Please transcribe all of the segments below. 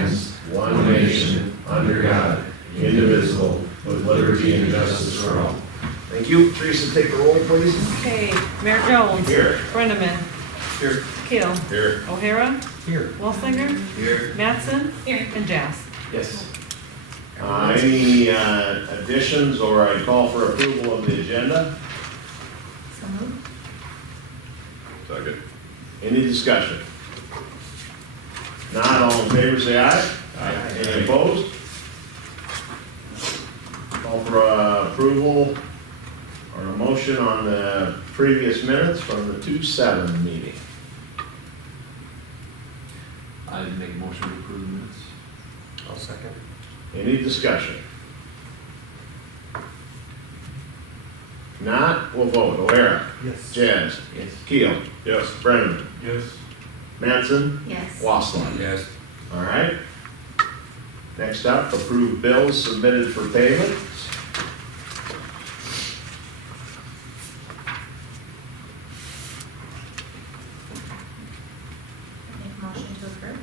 one nation, under God, indivisible, with liberty and justice for all. Thank you. Teresa, take the roll, please. Okay, Mayor Jones. Here. Brenneman. Here. Keel. Here. O'Hara. Here. Walsinger. Here. Mattson. Here. And Jazz. Yes. Any additions, or I call for approval of the agenda? So moved. Second. Any discussion? Not all in favor, say aye. Aye. Any opposed? Call for approval or a motion on the previous minutes from the 2/7 meeting. I'd make a motion to approve the minutes. I'll second. Any discussion? Not, we'll vote. O'Hara. Yes. Jazz. Yes. Keel. Yes. Brennan. Yes. Mattson. Yes. Wassler. Yes. All right. Next up, approve bills submitted for payment. Make motion to approve.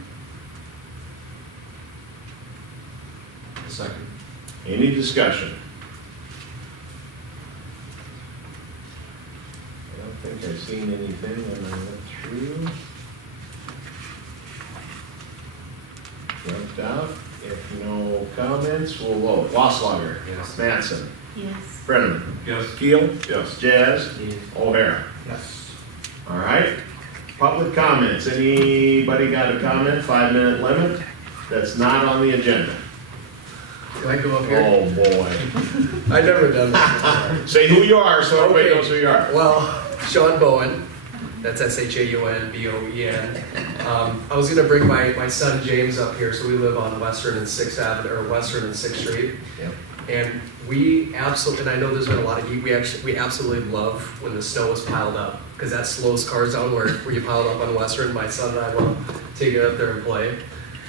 A second. Any discussion? I don't think I've seen anything when I went through. Jumped out. If no comments, we'll vote. Wasslager. Yes. Mattson. Yes. Brennan. Yes. Keel. Yes. Jazz. Yes. O'Hara. Yes. All right. Public comments. Anybody got a comment? 5-minute limit? That's not on the agenda. Can I go up here? Oh, boy. I've never done this before. Say who you are so everybody Okay. knows who you are. Well, Sean Bowen, that's ShaunBoen. I was gonna bring my son James up here, so we live on Western and 6th Avenue, or Western and 6th Street. Yep. And we absolutely, and I know there's been a lot of heat, we absolutely love when the snow is piled up, because that slows cars down where you pile it up on Western. My son and I will take it up there and play.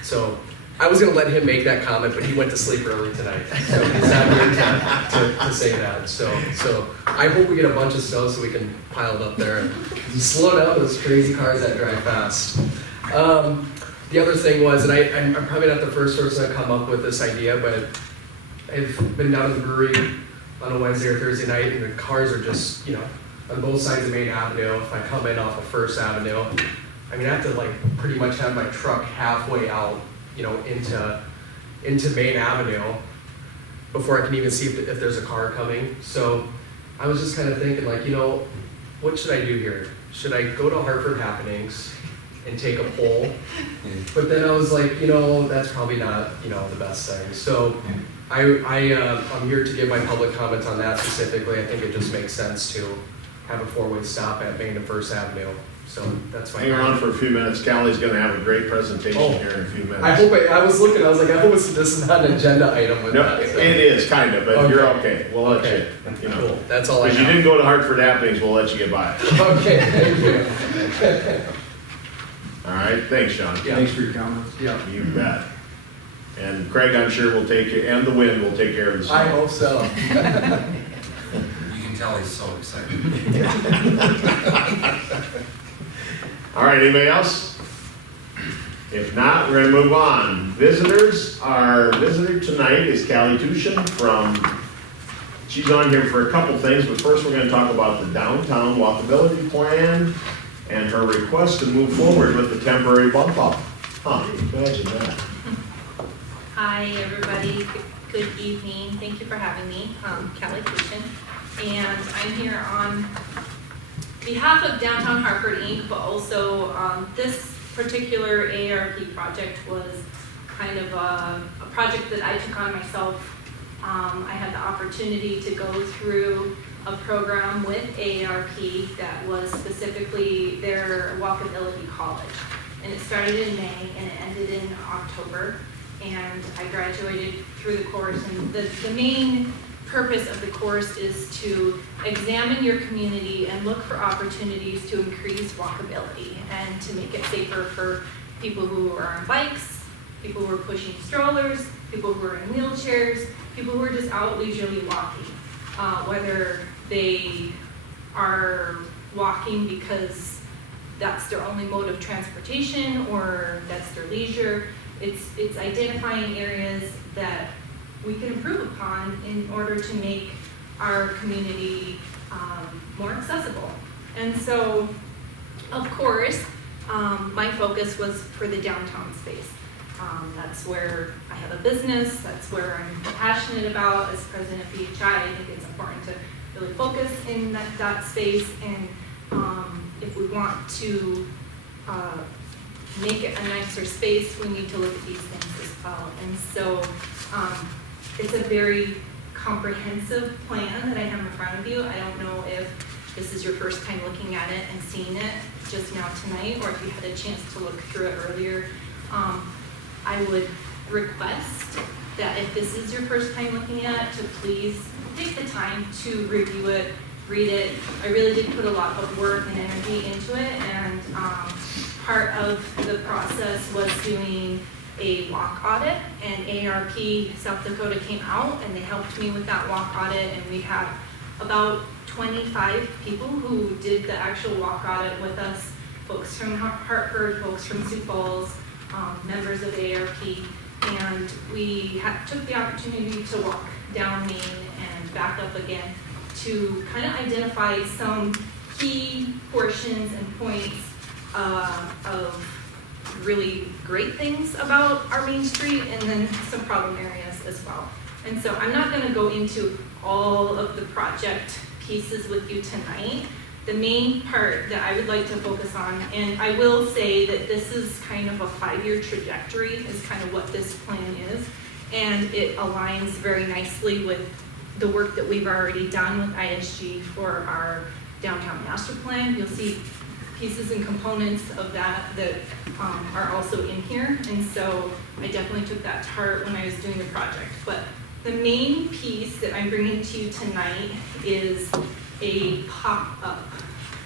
So I was gonna let him make that comment, but he went to sleep early tonight, so he's not here to say that. So I hope we get a bunch of snow so we can pile it up there and slow down those crazy cars that drive fast. The other thing was, and I'm probably not the first person to come up with this idea, but I've been down to the brewery on a Wednesday or Thursday night, and the cars are just, on both sides of Main Avenue. If I come in off of First Avenue, I mean, I have to pretty much have my truck halfway out, into Main Avenue before I can even see if there's a car coming. So I was just kind of thinking, what should I do here? Should I go to Hartford Happenings and take a poll? But then I was like, that's probably not, the best thing. So I'm here to give my public comments on that specifically. I think it just makes sense to have a 4-way stop at Main and First Avenue. So that's fine. Hang around for a few minutes. Callie's going to have a great presentation here in a few minutes. I hope I was looking, I was like, I hope this is not an agenda item with No, that. So. it is kind of, but Okay. you're okay. We'll let Okay. you. Cool. That's all I Because you have. didn't go to Hartford Happenings, we'll let you get by. Okay, thank you. All right, thanks, Sean. Yeah. Thanks for your comments. Yeah, You bet. And Craig, I'm sure will take care, and the wind will take care of the snow. I hope so. You can tell he's so excited. All right, anybody else? If not, we're going to move on. Visitors, our visitor tonight is Callie Tushin she's on here for a couple things, but first we're going to talk about the downtown walkability plan and her request to move forward with the temporary bump up. Imagine that. Hi, everybody. Good evening. Thank you for having me. Kelly Tushin. And I'm here on behalf of Downtown Hartford, Inc., but also this particular AARP project was kind of a project that I took on myself. I had the opportunity to go through a program with AARP that was specifically their walkability college. And it started in May and it ended in October. And I graduated through the course. And the main purpose of the course is to examine your community and look for opportunities to increase walkability and to make it safer for people who are on bikes, people who are pushing strollers, people who are in wheelchairs, people who are just out leisurely walking, whether they are walking because that's their only mode of transportation or that's their leisure. it's identifying areas that we can improve upon in order to make our community more accessible. And so, of course, my focus was for the downtown space. That's where I have a business, that's where I'm passionate about. As president of BHI, I think it's important to really focus in that space, and if we want to make it a nicer space, we need to look at these things as well. And so it's a very comprehensive plan that I have in front of you. I don't know if this is your first time looking at it and seeing it just now tonight, or if you had a chance to look through it earlier. I would request that if this is your first time looking at it, to please take the time to review it, read it. I really did put a lot of work and energy into it, and part of the process was doing a walk audit, and ARP South Dakota came out and they helped me with that walk audit, and we had about 25 people who did the actual walk audit with us, folks from Hartford, folks from Sioux Falls, members of ARP, and we took the opportunity to walk down Main and back up again to kind of identify some key portions and points of really great things about our Main Street, and then some problem areas as well. And so I'm not going to go into all of the project pieces with you tonight. The main part that I would like to focus on, and I will say that this is kind of a 5-year trajectory, is kind of what this plan is, and it aligns very nicely with the work that we've already done with ISG for our downtown master plan. You'll see pieces and components of that are also in here, and so I definitely took that to heart when I was doing the project. But the main piece that I'm bringing to you tonight is a pop-up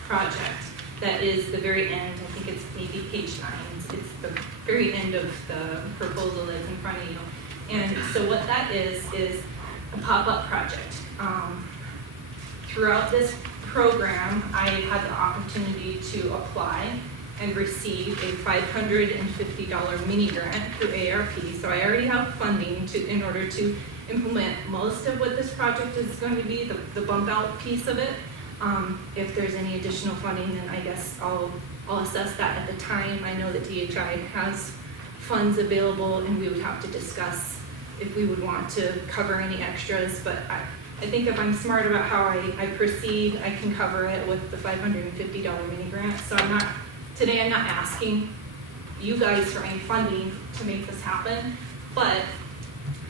project that is the very end. I think it's maybe page 9. It's the very end of the proposal that's in front of you. And so what that is a pop-up project. Throughout this program, I had the opportunity to apply and receive a $550 mini grant through ARP. So I already have funding in order to implement most of what this project is going to be, the bump out piece of it. If there's any additional funding, then I guess I'll assess that at the time. I know that DHI has funds available, and we would have to discuss if we would want to cover any extras, but I think if I'm smart about how I proceed, I can cover it with the $550 mini grant. So today I'm not asking you guys for any funding to make this happen, but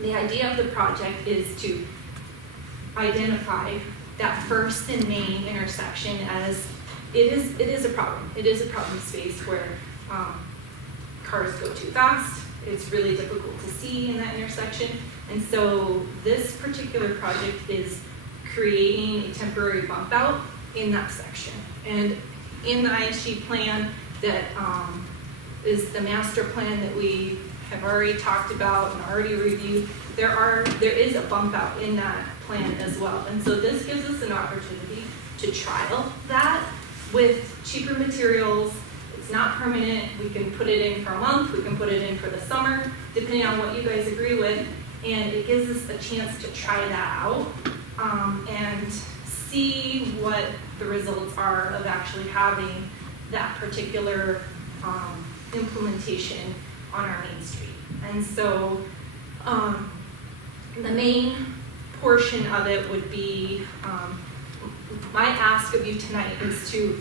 the idea of the project is to identify that First and Main intersection, as it is a problem. It is a problem space where cars go too fast. It's really difficult to see in that intersection. And so this particular project is creating a temporary bump out in that section. And in the ISG plan that is the master plan that we have already talked about and already reviewed, there is a bump out in that plan as well. And so this gives us an opportunity to trial that with cheaper materials. It's not permanent. We can put it in for a month, we can put it in for the summer, depending on what you guys agree with, and it gives us a chance to try that out and see what the results are of actually having that particular implementation on our Main Street. And so the main portion of it would be, my ask of you tonight is to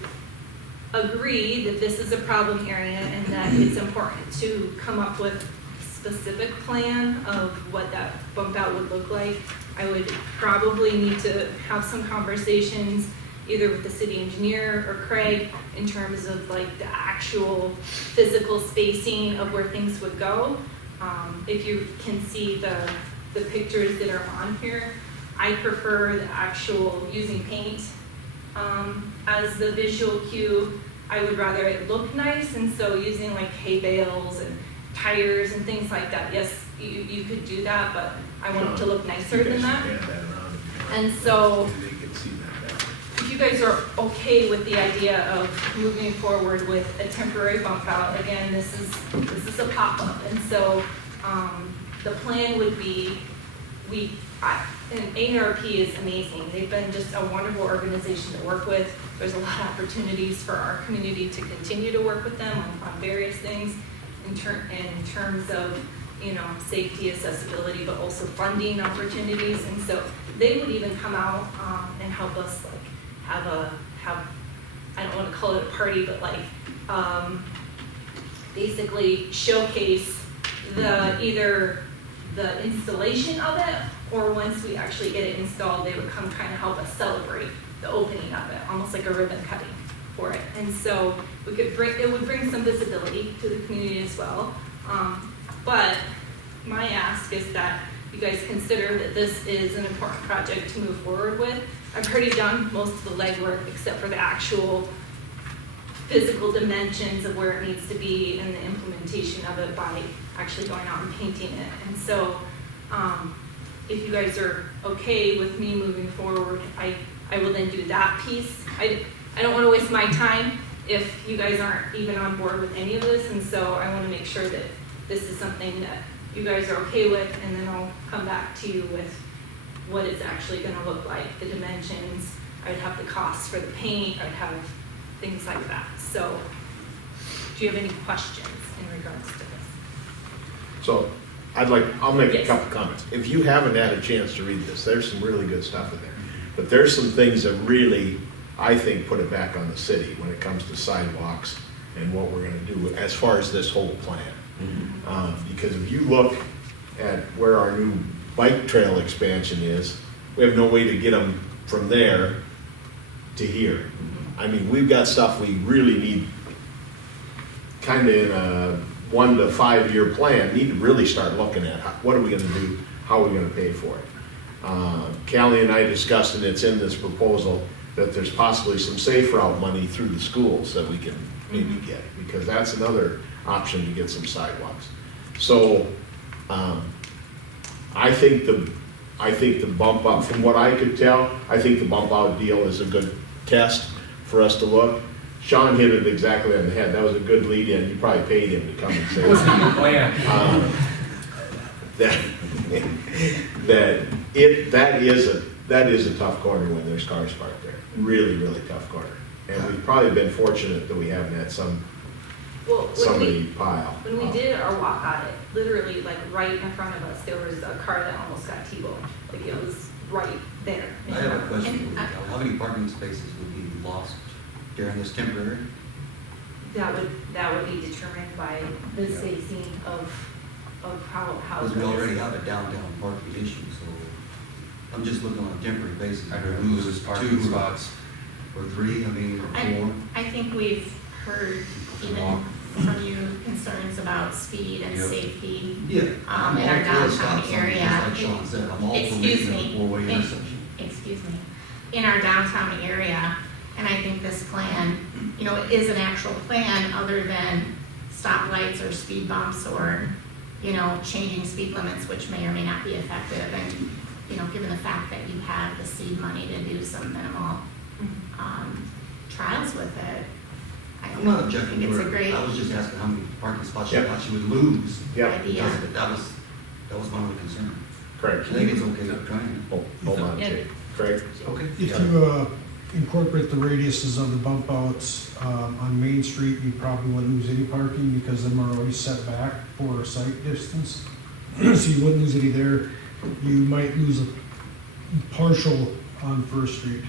agree that this is a problem area and that it's important to come up with a specific plan of what that bump out would look like. I would probably need to have some conversations either with the city engineer or Craig in terms of like the actual physical spacing of where things would go. If you can see the pictures that are on here, I prefer the actual using paint as the visual cue. I would rather it look nice, and so using like hay bales and tires and things like that, yes, you could do that, but I want it to look nicer than that. And so if you guys are okay with the idea of moving forward with a temporary bump out, again, this is a pop-up, and so, the plan would be, and ARP is amazing, they've been just a wonderful organization to work with, there's a lot of opportunities for our community to continue to work with them on various things, in terms of, you know, safety, accessibility, but also funding opportunities, and so they would even come out, and help us, like, have, I don't wanna call it a party, but like, basically showcase either the installation of it, or once we actually get it installed, they would come kind of help us celebrate the opening of it, almost like a ribbon cutting for it. And so it would bring some visibility to the community as well. But my ask is that you guys consider that this is an important project to move forward with. I've already done most of the legwork except for the actual physical dimensions of where it needs to be and the implementation of it by actually going out and painting it. And so if you guys are okay with me moving forward, I will then do that piece. I don't want to waste my time if you guys aren't even on board with any of this, and so I want to make sure that this is something that you guys are okay with, and then I'll come back to you with what it's actually going to look like, the dimensions. I'd have the costs for the paint, I'd have things like that. So do you have any questions in regards to this? So I'll make a Yes. couple comments. If you haven't had a chance to read this, there's some really good stuff in there. But there's some things that really, I think, put it back on the city when it comes to sidewalks and what we're gonna do as far as this whole plan. Because if you look at where our new bike trail expansion is, we have no way to get them from there to here. I mean, we've got stuff we really need kind of in a 1 to 5 year plan, need to really start looking at what are we gonna do, how are we gonna pay for it. Callie and I discussed, and it's in this proposal, that there's possibly some safe route money through the schools that we can maybe get, because that's another option to get some sidewalks. So, I think the bump up, from what I could tell, I think the bump out deal is a good test for us to look. Sean hit it exactly on the head. That was a good lead in. You probably paid him to come and say that. That is a tough corner when there's cars parked there. Really, really tough corner. And we've probably been fortunate that we haven't had somebody pile. When we did our walk audit, literally like right in front of us, there was a car that almost got T-boned. Like it was right there. I have a question. How many parking spaces would be lost during this temporary? That would be determined by the spacing of how. Because we already have a downtown parking issue, so I'm just looking on a temporary basis. I'd rather lose parking spots. Or 3, I mean, or 4. I think we've heard even from you concerns about speed and Yep. safety. Yeah. In our downtown area. Like Sean said, I'm all for Excuse making me. a 4-way intersection. Excuse me. In our downtown area, and I think this plan, you know, is an actual plan other than stoplights or speed bumps or, you know, changing speed limits, which may or may not be effective. And, you know, given the fact that you have the seed money to do some minimal trials with it, I'm not objecting think it's to a great it. I was just asking how many parking spots you Yep. thought you would lose. Yeah, idea. Because of it. That was my only concern. Craig. I think it's okay with trying. Hold on, Yeah. Jake. Craig? Okay. If you incorporate the radiuses of the bump outs on Main Street, you probably wouldn't lose any parking because them are always set back for sight distance. So you wouldn't lose any there. You might lose a partial on First Street.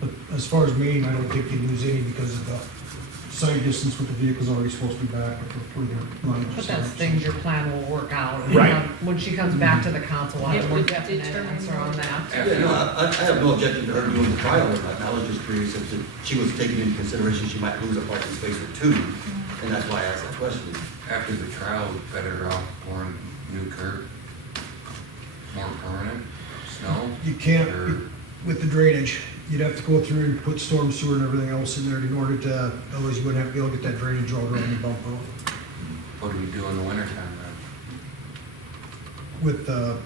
But as far as Main, I don't think you'd lose any because of the sight distance with the vehicle's already supposed to be back with the further lines. But that's things your plan will work out. And, Right. When she comes back to the council, we'll have a It more would definite determine answer on that. Yeah, no, I have no objection to her doing the trial or not. I was just curious if she was taking into consideration she might lose a parking space or 2, and that's why I asked that question. After the trial, better off pouring new curb, more permanent, snow? You can't, Or- with the drainage, you'd have to go through and put storm sewer and everything else in there in order to, otherwise you wouldn't have to be able to get that drainage all around the bump out. What do you do in the wintertime then? With the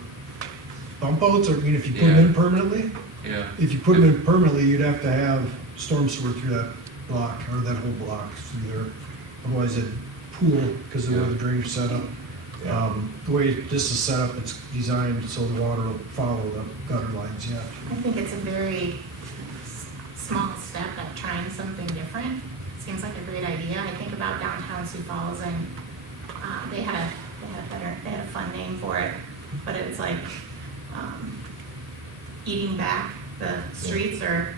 bump outs, or I mean, if you put them in permanently, Yeah. If you put them in permanently, you'd have to have storm sewer through that block, or that whole block through there. Otherwise it'd pool, because of the way the drainage is set up. The way this is set up, it's designed so the water will follow the gutter lines, yeah. I think it's a very small step at trying something different. Seems like a great idea. I think about downtown Sioux Falls, and they had a fun name for it, but it's like eating back the streets or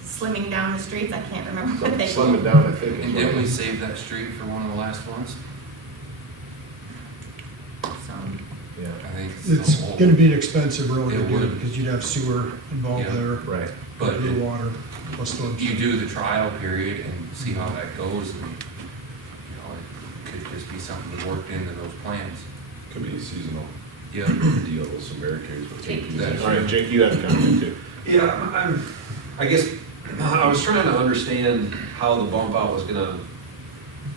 slimming down the streets. I can't remember what they Slim it down, I think. And didn't we save that street for one of the last ones? So, Yeah, I think It's so. gonna be an expensive road to It do, would. because you'd have sewer involved Yeah. there, right. But a little water, plus storm. you do the trial period and see how that goes, and, you know, it could just be something that worked into those plans. Could be a seasonal Yeah. deal with some barricades with Take tape. that. All right, Jake, you have a comment too. Yeah, I guess, I was trying to understand how the bump out was gonna,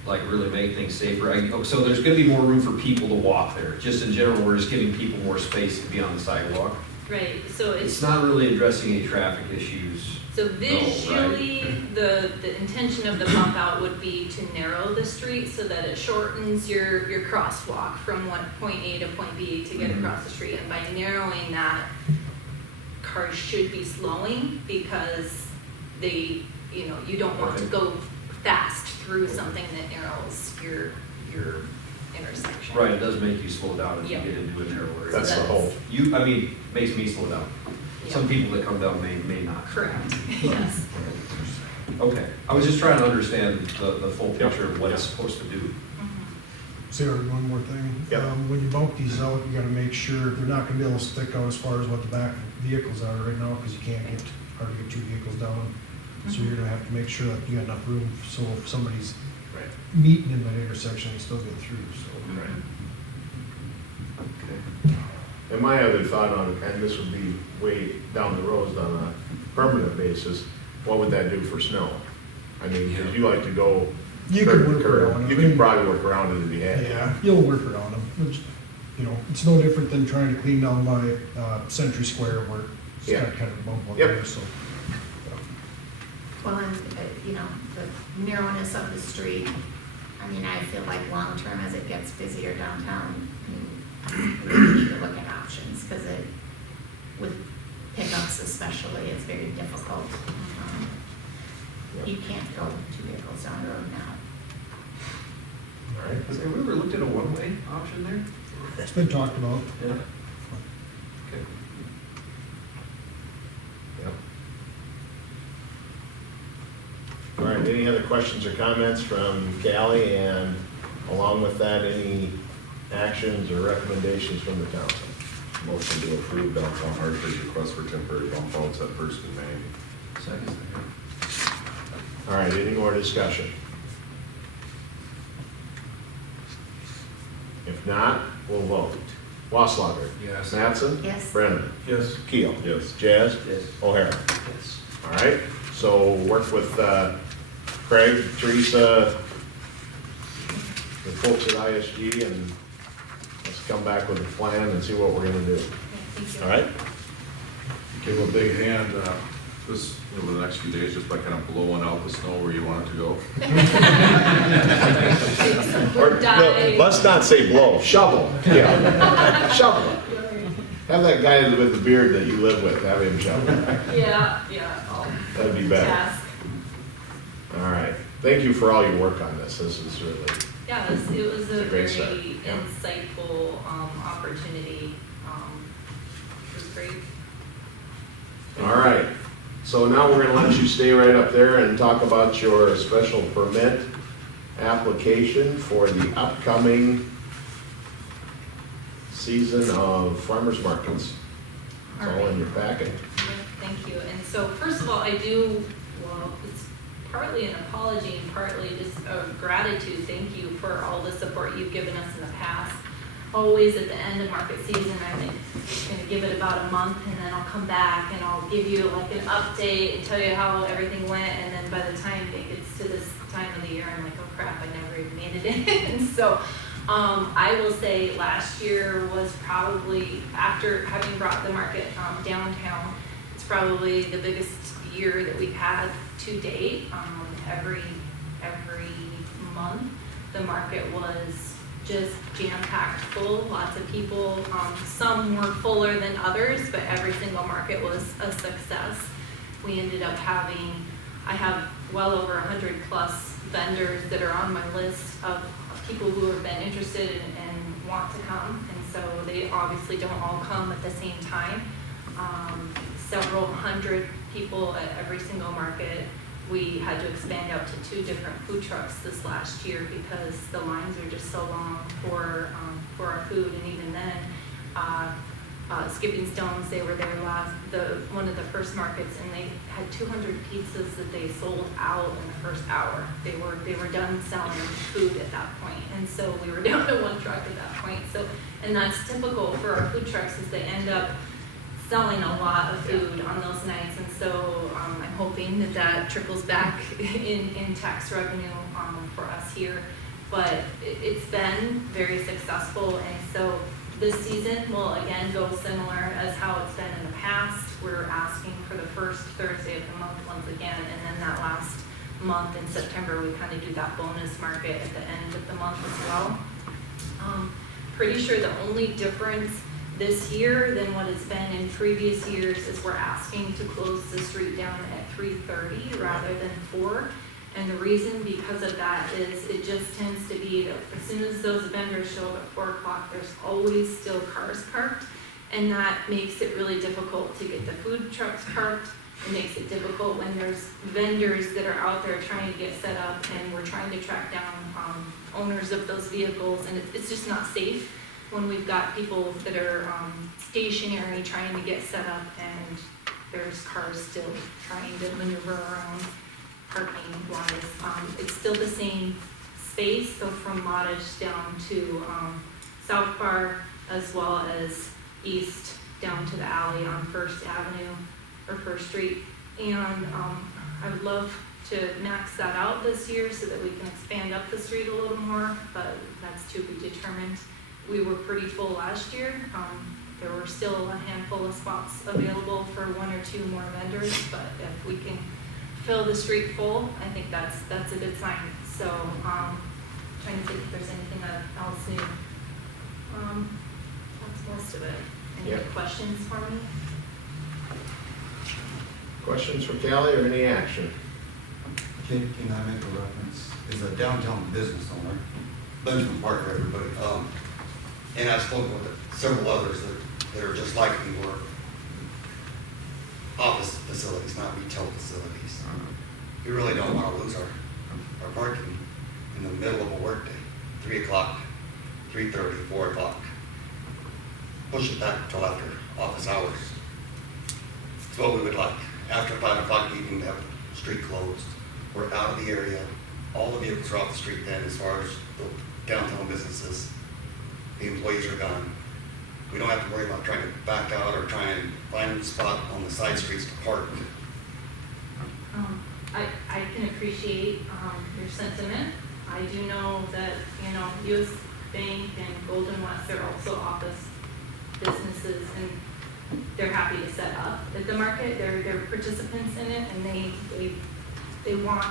like, really make things safer. So there's gonna be more room for people to walk there. Just in general, we're just giving people more space to be on the sidewalk. Right, so It's not really addressing any traffic issues. So visually, the intention of the bump out would be to narrow the street so that it shortens your crosswalk from point A to point B to get across the street. And by narrowing that, cars should be slowing because they, you don't want to go fast through something that narrows your intersection. Right, it does make you slow down as you Yeah. get into a narrow area. That's the hope. Makes me slow down. Yeah. Some people that come down may not. Correct, yes. Okay, I was just trying to understand the full Yep. picture of what it's Yep. supposed to do. Sarah, one more thing. Yep. When you bump these out, you gotta make sure they're not gonna be able to stick out as far as what the back vehicles are right now, because you can't hardly get two vehicles down. So you're gonna have to make sure that you got enough room, so if somebody's Right. meeting in that intersection, they still get through, so. Right. Okay. And my other thought on it, and this would be way down the road on a permanent basis, what would that do for snow? I mean, if you like to go You curb could to work curb, around you it. could probably work around it if you had. Yeah, you'll work around them, which, it's no different than trying to clean down by Century Square where it's Yeah. got kind of a bump up Yep. there, so. well, and, the narrowness of the street, I feel like long-term, as it gets busier downtown, we really need to look at options, because with pickups especially, it's very difficult. You can't go two vehicles down the road now. All right. Have we ever looked at a one-way option there? It's been talked about. Yeah. Okay. Yep. All right, any other questions or comments from Callie, and along with that, any actions or recommendations from the council? Motion to approve downtown Hartford's request for temporary bump outs at First and Main. Second. All right, any more discussion? If not, we'll vote. Wasslager. Yes. Mattson. Yes. Brennan. Yes. Keel. Yes. Jazz. Yes. O'Hara. Yes. All right, so work with Craig, Teresa, the folks at ISG, and let's come back with a plan and see what we're gonna do. Thank you. All right? Give a big hand, this, over the next few days, just by kind of blowing out the snow where you want it to go. Or, Die. no, let's not say blow, shovel, yeah, shovel. Have that guy with the beard that you live with, have him shovel. Yeah, That'd be better. task. All right, thank you for all your work on this, this is really, Yeah, it was It's a a great very start, yeah. insightful opportunity. It was great. all right. So now we're gonna let you stay right up there and talk about your special permit application for the upcoming season of farmers markets. It's all in your packet. Thank you. And so first of all, it's partly an apology and partly just a gratitude. Thank you for all the support you've given us in the past. Always at the end of market season, I'm going to give it about a month, and then I'll come back and I'll give you like an update and tell you how everything went. And then by the time it gets to this time of the year, I'm like, oh crap, I never even made it in. So I will say last year was probably, after having brought the market downtown, it's probably the biggest year that we've had to date. Every month, the market was just jam-packed full, lots of people. Some were fuller than others, but every single market was a success. We ended up I have well over 100 plus vendors that are on my list of people who have been interested and want to come, and so they obviously don't all come at the same time. Several hundred people at every single market. We had to expand out to 2 different food trucks this last year because the lines are just so long for our food, and even then, Skipping Stones, they were there one of the first markets, and they had 200 pizzas that they sold out in the first hour. They were done selling food at that point, and so we were down to 1 truck at that point. So, and that's typical for our food trucks, is they end up selling a lot of food on those nights, and so I'm hoping that trickles back in tax revenue for us here. But it's been very successful, and so this season will again go similar as how it's been in the past. We're asking for the first Thursday of the month once again, and then that last month in September we kind of do that bonus market at the end of the month as well. Pretty sure the only difference this year than what it's been in previous years is we're asking to close the street down at 3:30 rather than 4. And the reason because of that is it just tends to be that as soon as those vendors show up at 4 o'clock, there's always still cars parked. And that makes it really difficult to get the food trucks parked. It makes it difficult when there's vendors that are out there trying to get set up, and we're trying to track down owners of those vehicles. And it's just not safe when we've got people that are stationary trying to get set up, and there's cars still trying to maneuver around parking wise. It's still the same space, so from Modish down to South Bar, as well as east down to the alley on First Avenue or First Street. And I would love to max that out this year so that we can expand up the street a little more, but that's to be determined. We were pretty full last year. There were still a handful of spots available for 1 or 2 more vendors, but if we can fill the street full, I think that's a good sign. So trying to think if there's anything else new. That's most of it. Any questions for me? Questions for Callie or any action? Can I make a reference? Is a downtown business owner, Benjamin Parker, everybody. And I've spoken with several others that are just like me, were office facilities, not retail facilities. We really don't want to lose our parking in the middle of a workday, 3 o'clock, 3:30, 4 o'clock. Push it back until after office hours. It's what we would like. After 5 o'clock evening, to have the street closed. We're out of the area. All the vehicles are off the street then, as far as the downtown businesses. The employees are gone. We don't have to worry about trying to back out or try and find a spot on the side streets to park. I can appreciate your sentiment. I do know that, U.S. Bank and Golden West are also office businesses, and they're happy to set up at the market. They're participants in it, and they want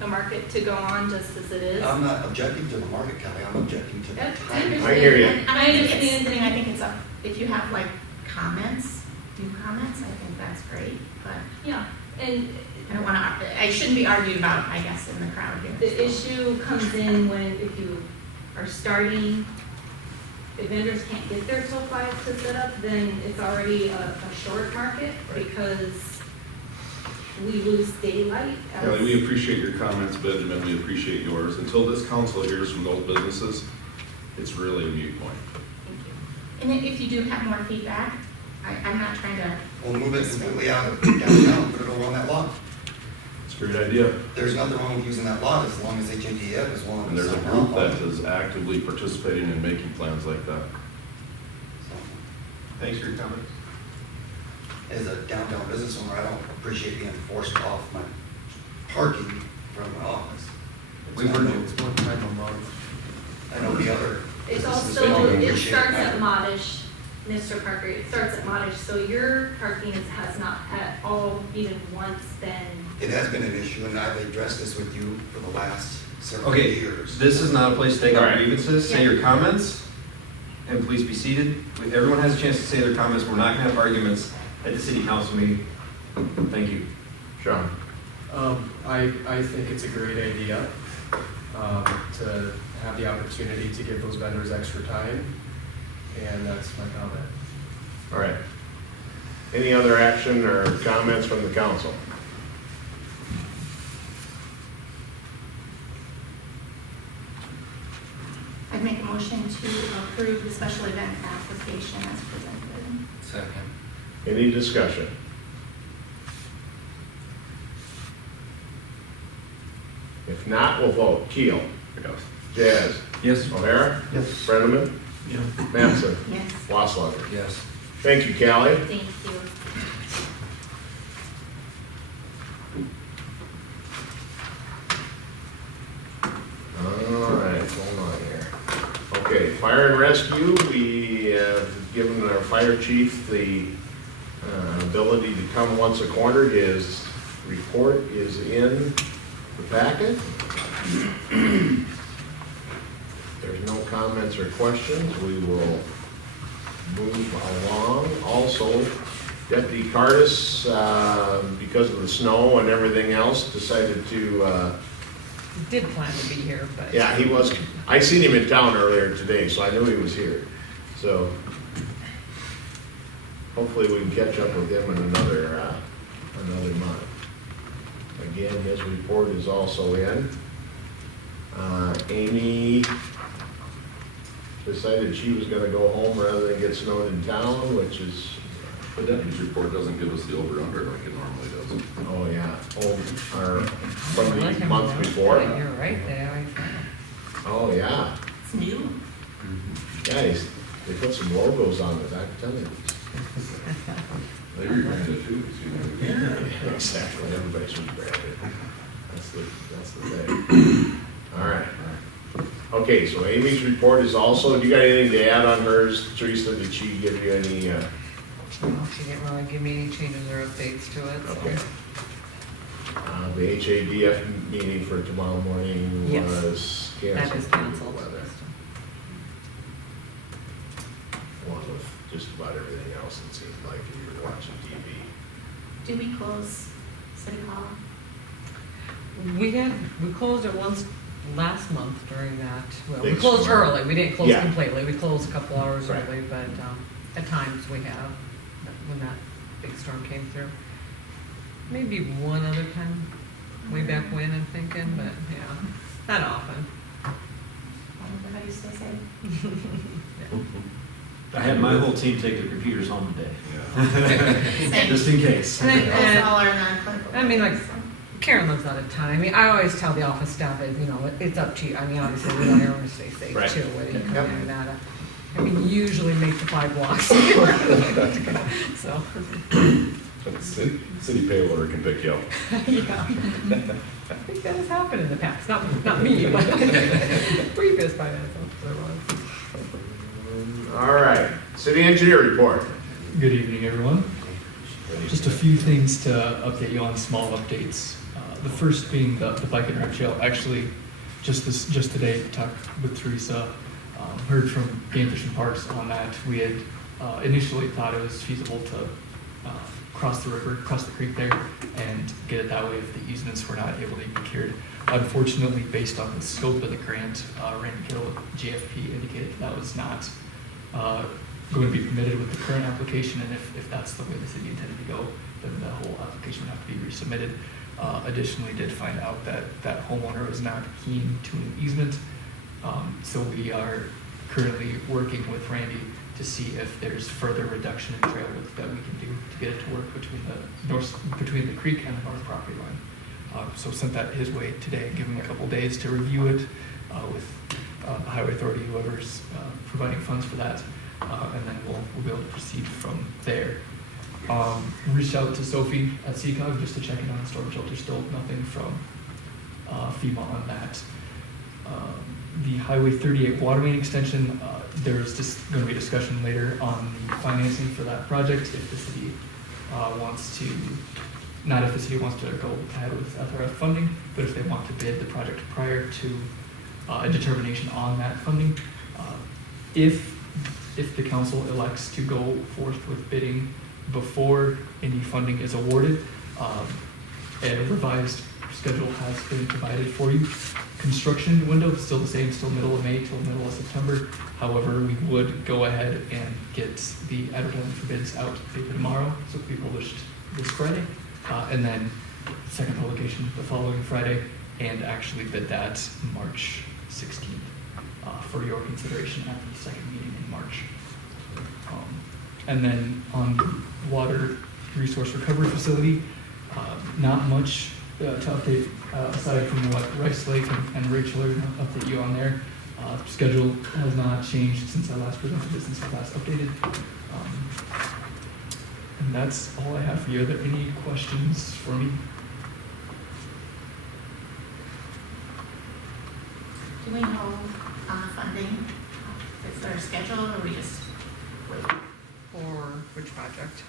the market to go on just as it is. I'm not objecting to the market, Kelly. I'm objecting to the Yep, time. I hear you. And I think it's up, if you have like comments, new comments, I think that's great, but Yeah, and I don't wanna, I shouldn't be argued about, I guess, in the crowd here. the issue comes in if you are starting, if vendors can't get there till 5 to set up, then it's already a short market because we lose daylight. Kelly, we appreciate your comments, Benjamin, we appreciate yours. Until this council hears from those businesses, it's really a moot point. Thank you. And then if you do have more feedback, I'm not trying to, We'll move it completely out of downtown, put it over on that lot. It's a great idea. There's nothing wrong with using that lot as long as HATF is willing And to there's a sign group off on that it. is actively participating in making plans like that. So, Thanks for your comments. as a downtown business owner, I don't appreciate being forced off my parking from my office. We've heard you. It's more time a month. I know the other It's businesses also, don't it appreciate starts that. at Modish, Mr. Parker, it starts at Modish, so your parking has not at all even once been, It has been an issue, and I've addressed this with you for the last several Okay, years. this is not a place to take All up right. grievances, say your comments, and please be seated. Everyone has a chance to say their comments, we're not gonna have arguments at the city council meeting. Thank you. Sean? I think it's a great idea, to have the opportunity to give those vendors extra time, and that's my comment. All right. Any other action or comments from the council? I'd make a motion to approve the special event application as presented. Second. Any discussion? If not, we'll vote. Keel? Yes. Jazz? Yes. O'Hara? Yes. Brenneman? Yeah. Mattson? Yes. Wasslager? Yes. Thank you, Callie. thank you. All right, hold on here. Okay, fire and rescue, we have given our fire chief the ability to come once a quarter. His report is in the packet. If there's no comments or questions, we will move along. Also, Deputy Cardis, because of the snow and everything else, decided to Did plan to be here, but. yeah, he was, I seen him in town earlier today, so I knew he was here. So hopefully we can catch up with him in another month. Again, his report is also in. Amy decided she was gonna go home rather than get snowed in town, which is, The deputy's report doesn't give us the over-under like it normally does. oh yeah, from Let the him month know. before. You're right there, I found Oh, yeah. It's new. Guys, they put some logos on it, I'm telling you. They rebranded too, you know. Exactly, everybody's rebranded. That's the thing. All right. Okay, so Amy's report is also, do you got anything to add on hers, Teresa? Did she give you any, Well, she didn't really give me any changes or updates to it, so. okay. The HADF meeting for tomorrow morning Yes. was canceled. That is due to canceled. weather, Along with just about everything else, it seems like, if you were watching TV. Did we close City Hall? We closed it once last month during that, well, we Big closed storm. early, we didn't close Yeah. completely, we closed a couple hours Right. early, but, at times we have, when that big storm came through. Maybe one other time, way back when, I'm thinking, but, yeah, not often. Everybody stay safe. I had my whole team take their computers home today, Yeah. Same. just in case. And then- Those all are non-clinical. I mean, like, so. Karen lives out of town. I mean, I always tell the office staff that, you know, it's up to you. I mean, obviously, we want everyone to stay safe Right. too, whether you come Yep. in or not. I mean, usually make the 5 blocks. So, But city payloader can pick you up. yeah. I think that has happened in the past, not me, but previous finance officer was. All right, city engineer report. Good evening, everyone. Just a few things to update you on, small updates. The first being the bike and rec trail. Actually, just today, talked with Teresa, heard from Game Fish and Parks on that. We had initially thought it was feasible to cross the river, cross the creek there, and get it that way if the easements were not able to be procured. Unfortunately, based on the scope of the grant, Randy Kittle with GFP indicated that was not going to be permitted with the current application, and if that's the way the city intended to go, then the whole application would have to be resubmitted. Additionally, did find out that that homeowner was not keen to an easement, so we are currently working with Randy to see if there's further reduction in trail width that we can do to get it to work between the creek and the north property line. So sent that his way today, give him a couple days to review it with the highway authority, whoever's providing funds for that, and then we'll be able to proceed from there. Reached out to Sophie at CCOG just to check in on the storm shelter. Still nothing from FEMA on that. The Highway 38 water main extension, there's just gonna be discussion later on the financing for that project, if the city wants to, not if the city wants to go ahead with FRF funding, but if they want to bid the project prior to a determination on that funding. If the council elects to go forth with bidding before any funding is awarded, a revised schedule has been provided for you. Construction window is still the same, still middle of May till middle of September. However, we would go ahead and get the advertising for bids out maybe tomorrow, so it will be published this Friday. And then second publication the following Friday, and actually bid that March 16th for your consideration at the second meeting in March. And then on the water resource recovery facility, not much to update aside from what Rice Lake and Rachel are going to update you on there. Schedule has not changed since I last presented this, since I last updated. And that's all I have for you. Are there any questions for me? Do we know funding? Is there a schedule or we just wait? For which project?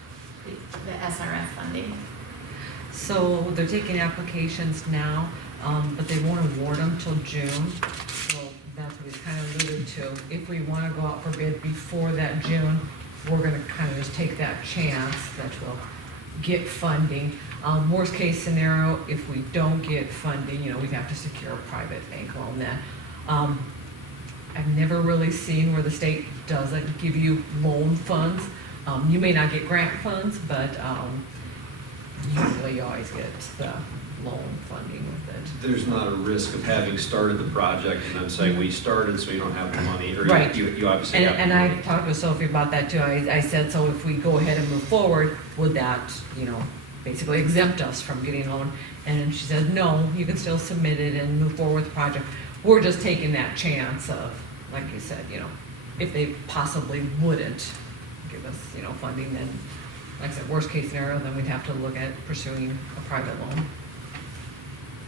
The SRF funding? So they're taking applications now, but they won't award them till June. So that's what we kind of alluded to. If we want to go out for bid before that June, we're gonna kind of just take that chance that we'll get funding. Worst case scenario, if we don't get funding, we'd have to secure a private bank loan then. I've never really seen where the state doesn't give you loan funds. You may not get grant funds, but usually you always get the loan funding with it. There's not a risk of having started the project and then saying, we started so we don't have the money, or Right. you obviously have the And money. I talked with Sophie about that too. I said, so if we go ahead and move forward, would that, basically exempt us from getting a loan? And she said, no, you can still submit it and move forward with the project. We're just taking that chance of, like you said, if they possibly wouldn't give us, funding, then, like I said, worst case scenario, then we'd have to look at pursuing a private loan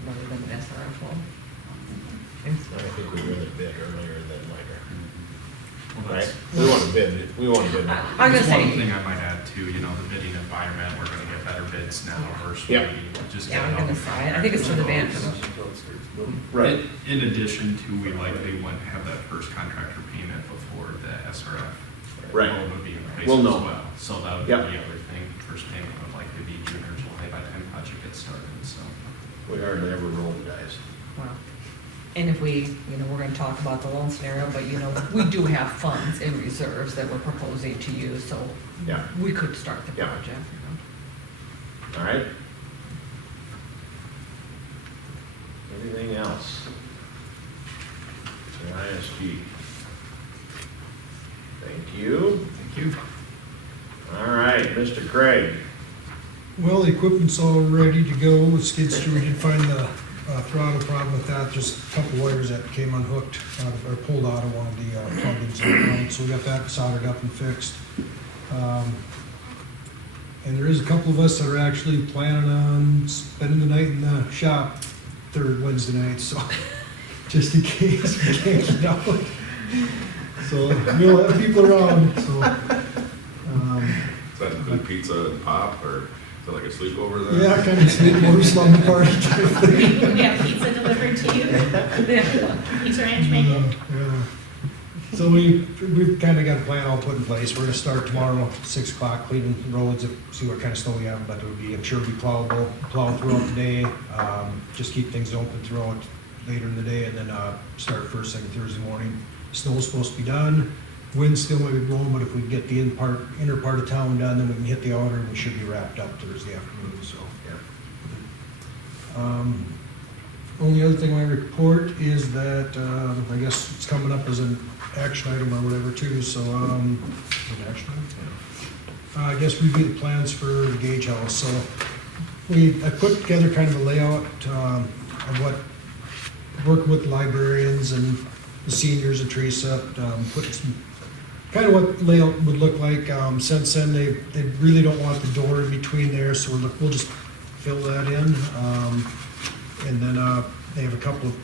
rather than an SRF loan. I think we'd rather bid earlier than later, Well, right? that's, We want to bid now. I'm gonna that's one say, thing I might add too, the bidding environment, we're gonna get better bids now versus Yeah. just yeah, getting I'm all gonna the say, I think it's for the band. Right. In addition to, we likely wouldn't have that first contractor payment before the SRF. Right. loan would be in place We'll as know. well. So that would be Yep. the other thing, first payment would likely be June or July by the time project gets started, so. We hardly ever roll the dice. Wow. And if we, we're gonna talk about the loan scenario, but we do have funds in reserves that we're proposing to use, so Yeah. we could start the Yeah. project. All right? Anything else? The ISG. Thank you. Thank you. All right, Mr. Craig. Well, the equipment's all ready to go with skid steer. We did find the throttle problem with that, just a couple wires that came unhooked or pulled out of one of the plugins. So we got that soldered up and fixed. And there is a couple of us that are actually planning on spending the night in the shop third Wednesday night, so just in case we can't get out. So we'll have people around, so. Does that include pizza and pop, or is it like a sleepover there? Yeah, kind of sleepover slumber party type thing. We have pizza delivered to you? Pizza ranch menu? Yeah. So we've kind of got a plan all put in place. We're gonna start tomorrow, 6 o'clock, cleaning the roads, see what kind of snow we have, but it'll be, I'm sure it'll be plowable, plow throughout the day. Just keep things open throughout later in the day, and then start first thing Thursday morning. Snow's supposed to be done. Wind still might be blowing, but if we get the inner part of town done, then we can hit the outer, and we should be wrapped up Thursday afternoon, so. Only other thing I report is that, I guess it's coming up as an action item or whatever too, so, an action item? Yeah. I guess we do the plans for the Gage House, so I put together kind of a layout, of what, working with librarians and the seniors at Teresa, putting some, kind of what layout would look like. Since then, they really don't want the door in between there, so we'll just fill that in. And then they have a couple of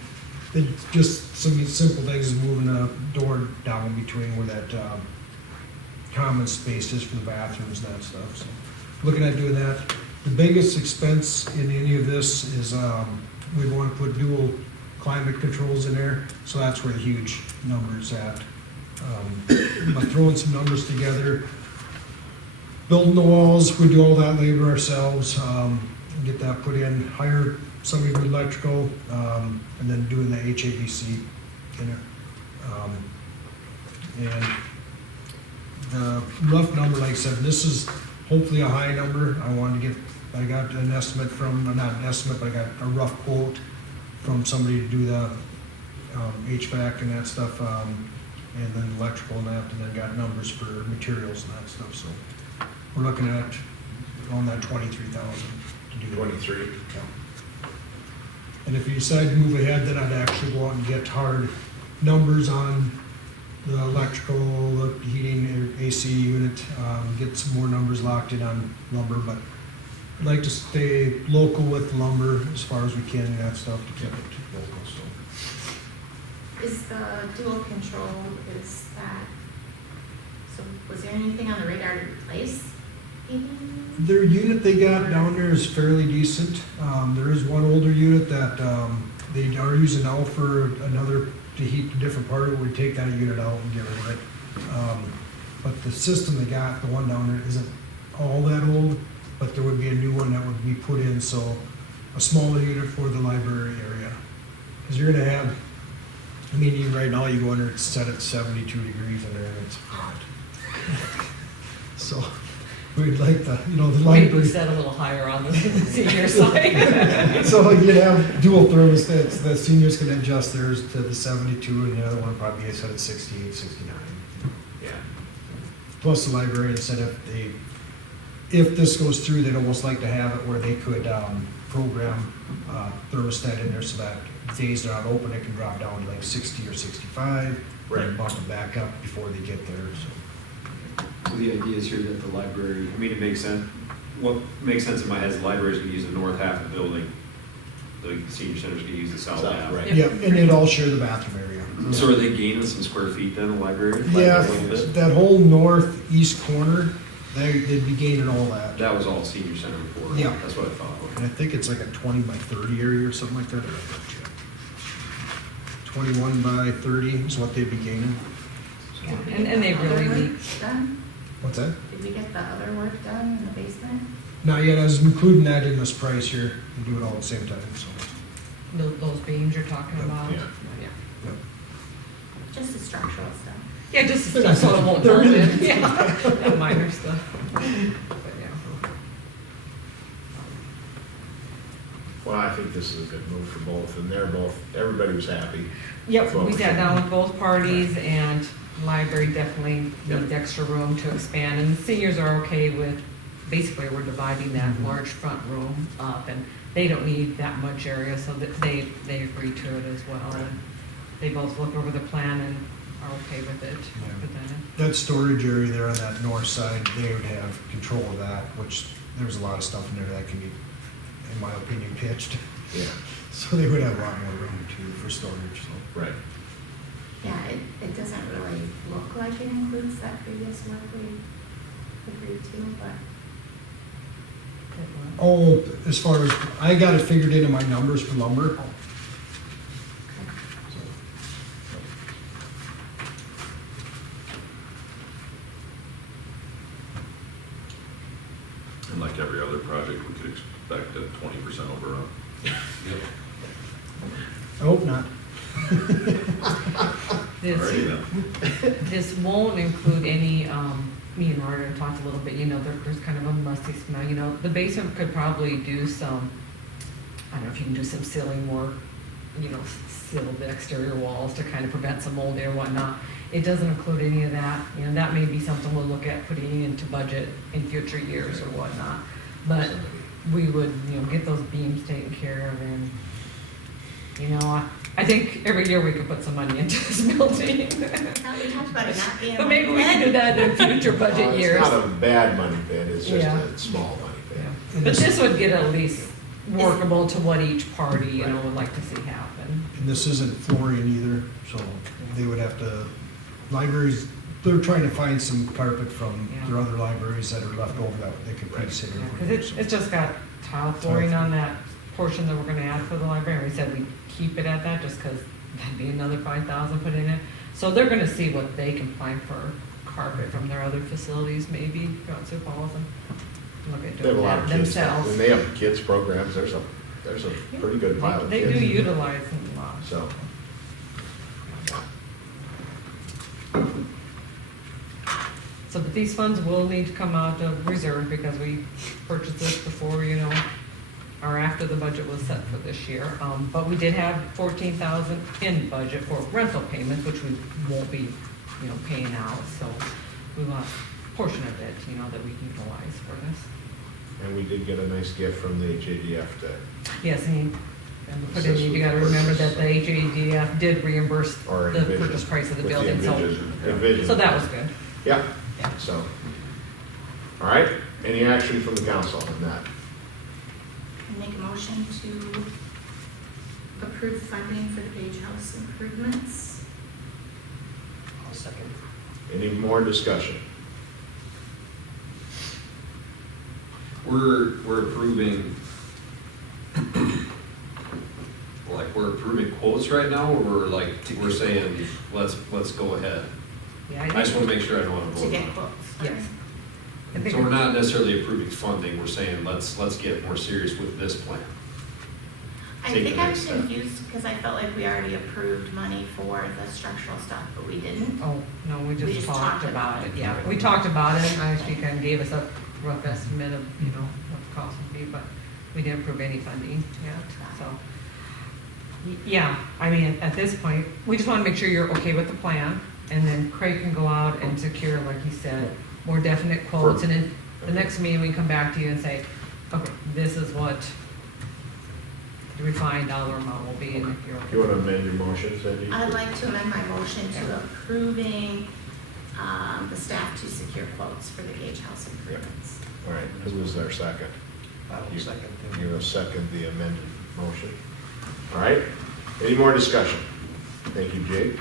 It's just some simple things, is moving a door down between where that, common space is for the bathrooms and that stuff, so. Looking at doing that. The biggest expense in any of this is, we want to put dual climate controls in there, so that's where the huge number's at. By throwing some numbers together, building the walls, we do all that labor ourselves, get that put in, hire somebody to do electrical, and then doing the HAVC in it. And the rough number, like I said, this is hopefully a high number. I got an estimate from, not an estimate, but I got a rough quote from somebody to do the HVAC and that stuff, and then electrical and that, and then got numbers for materials and that stuff, so. We're looking at on that 23,000 to do that. 23. Yeah. And if you decide to move ahead, then I'd actually go out and get hard numbers on the electrical, the heating, AC unit, get some more numbers locked in on lumber, but I'd like to stay local with lumber as far as we can and that stuff to keep it local, so. Is the dual control, is that, so was there anything on the radar to replace even? Their unit they got down there is fairly decent. There is one older unit that they are using now for another, to heat a different part of it. We'd take that unit out and get rid of it. But the system they got, the one down there, isn't all that old, but there would be a new one that would be put in, so a smaller unit for the library area. Because you're gonna have, I mean, even right now, you go in there, it's set at 72 degrees in there, and it's hot. So, we'd like the, the Maybe library. set a little higher on the senior side. So you'd have dual thermostats, the seniors can adjust theirs to the 72, and the other one probably is set at 68, 69. Yeah. Plus the librarian said if this goes through, they'd almost like to have it where they could program thermostat in there so that days they're not open, it can drop down to like 60 or 65, Right. and bump it back up before they get there, so. So the idea is here that the library, I mean, it makes sense, what makes sense in my head is the library's gonna use the north half of the building. The senior center's gonna use the south South, half. right. Yeah, and they'd all share the bathroom area. So are they gaining some square feet then, the library? Yeah, A little bit? that whole northeast corner, they'd be gaining all that. That was all senior center before. Yeah. That's what I thought. And I think it's like a 20 by 30 area or something like that. 21 by 30 is what they'd be gaining. Yeah, and they really Other need, work done? What's that? Did we get the other work done in the basement? Not yet, I was including that in this price here, and do it all at the same time, so. those beams you're talking about. Yeah. Yeah. Just the structural stuff. Yeah, just so it won't They're melt in. in, yeah, minor stuff. But yeah. Well, I think this is a good move for both, and everybody was happy. Yep, Well, we sat down with both parties, and library definitely Yep. needs extra room to expand, and the seniors are okay with, basically, we're dividing that Mhm. large front room up, and they don't need that much area, so that they agree to it as well. And they both look over the plan and are okay with it. Yeah. Put that in. That storage area there on that north side, they would have control of that, which there's a lot of stuff in there that can be, in my opinion, pitched. Yeah, So they would have a lot more room too for storage, so. right. Yeah, it doesn't really look like it includes that previous work we agreed to, but Oh, as far as, I got it figured into my numbers for lumber. And like every other project, we could expect a 20% overrun. I hope not. Alrighty then. This won't include any, me and Marta talked a little bit, there's kind of a musty smell, the basement could probably do some, I don't know if you can do some sealing work, seal the exterior walls to kind of prevent some mold or whatnot. It doesn't include any of that, that may be something we'll look at putting into budget in future years or whatnot. But we would, get those beams taken care of, and, I think every year we could put some money into this building. now we talked about it not being. But maybe we can do that in future budget years. It's not a bad money pit, it's just Yeah. a small money pit. Yeah. But this would get at least workable to what each party, you know, would like to see happen. And this isn't flooring either, so they would have to, libraries, they're trying to find some carpet from their other libraries that are left over that they could place it in. Because it's just got tile flooring on that portion that we're gonna add for the library, and we said we'd keep it at that, just because that'd be another 5,000 put in it. So they're gonna see what they can find for carpet from their other facilities, maybe, throughout Sioux Falls, and look at They have a doing lot that of kids, themselves. when they have kids programs, there's a pretty good pile of They kids. do utilize them a lot. So. So, but these funds will need to come out of reserve because we purchased this before, you know, or after the budget was set for this year. But we did have 14,000 in budget for rental payments, which we won't be, you know, paying out. So we want a portion of it, you know, that we can utilize for this. And we did get a nice gift from the HADF to, Yes, and put in, you gotta remember that the HADF did reimburse or the Envision. purchase price of the with building, Envision. so that was good. Yeah, Yeah. so. All right, any action from the council on that? I make a motion to approve funding for the Page House improvements. I'll second. Any more discussion? We're approving, like, we're approving quotes right now, or we're saying, let's go ahead? Yeah, I just wanna make sure I know what I'm To voting get on. quotes. Yes. I think So we're not necessarily approving funding, we're saying, let's get more serious with this plan. I Take think the I'm next step. confused because I felt like we already approved money for the structural stuff, but we didn't. Oh, no, we We just just talked talked about about it, it. yeah, we talked about it, and ISG kind of gave us a rough estimate of, you know, what the cost would be, but we didn't approve any funding yet, so. Yeah, I mean, at this point, we just want to make sure you're okay with the plan, and then Craig can go out and secure, like he said, more definite quotes, and then the next meeting, we come back to you and say, okay, this is what the refined dollar amount will be, and if you're okay. You want to amend your motion, Cindy? I'd like to amend my motion to approving the staff to secure quotes for the Gage House improvements. All right, who was their second? I will second. You're going to second the amended motion. All right, any more discussion? Thank you, Jake.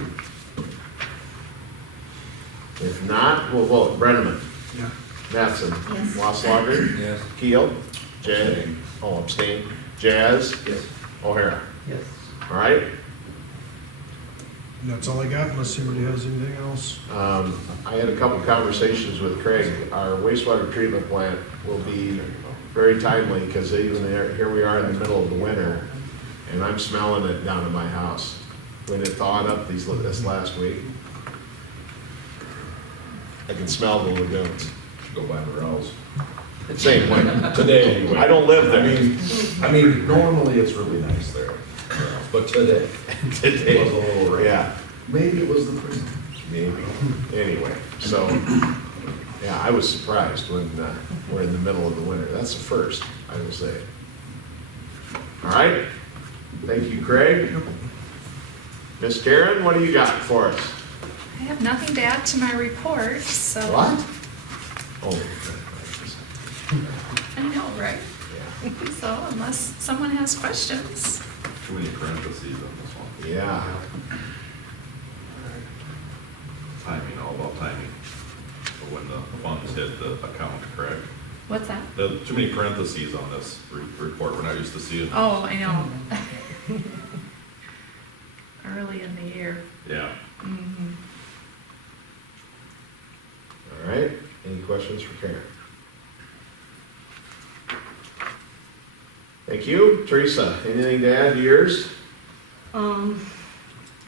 If not, we'll vote. Brenneman? Yeah. Mattson? Yes. Wasslager? Yes. Keel? Jazz? Oh, abstain. Jazz? Yes. O'Hara? Yes. All right? And that's all I got unless anybody has anything else. I had a couple conversations with Craig. Our wastewater treatment plant will be very timely because even there, here we are in the middle of the winter and I'm smelling it down in my house. When it thawed up this last week, I can smell the lagoons. Go by Morel's. Same way. Today, anyway. I don't live I there. mean, normally it's really nice there, but today, Today. it was a little rain. Yeah, Maybe it was the prison. maybe. Anyway, so, yeah, I was surprised when we're in the middle of the winter. That's the first, I will say. All right, thank you, Craig. Miss Karen, what do you got for us? I have nothing to add to my report, so. What? Oh, I know, right? yeah. So unless someone has questions. Too many parentheses on this one. Yeah. Timing, all about timing. For when the funds hit the account, correct? What's that? Too many parentheses on this report, we're not used to seeing. Oh, I know. Early in the year. Yeah. Mhm. All right, any questions for Karen? Thank you. Teresa, anything to add to yours?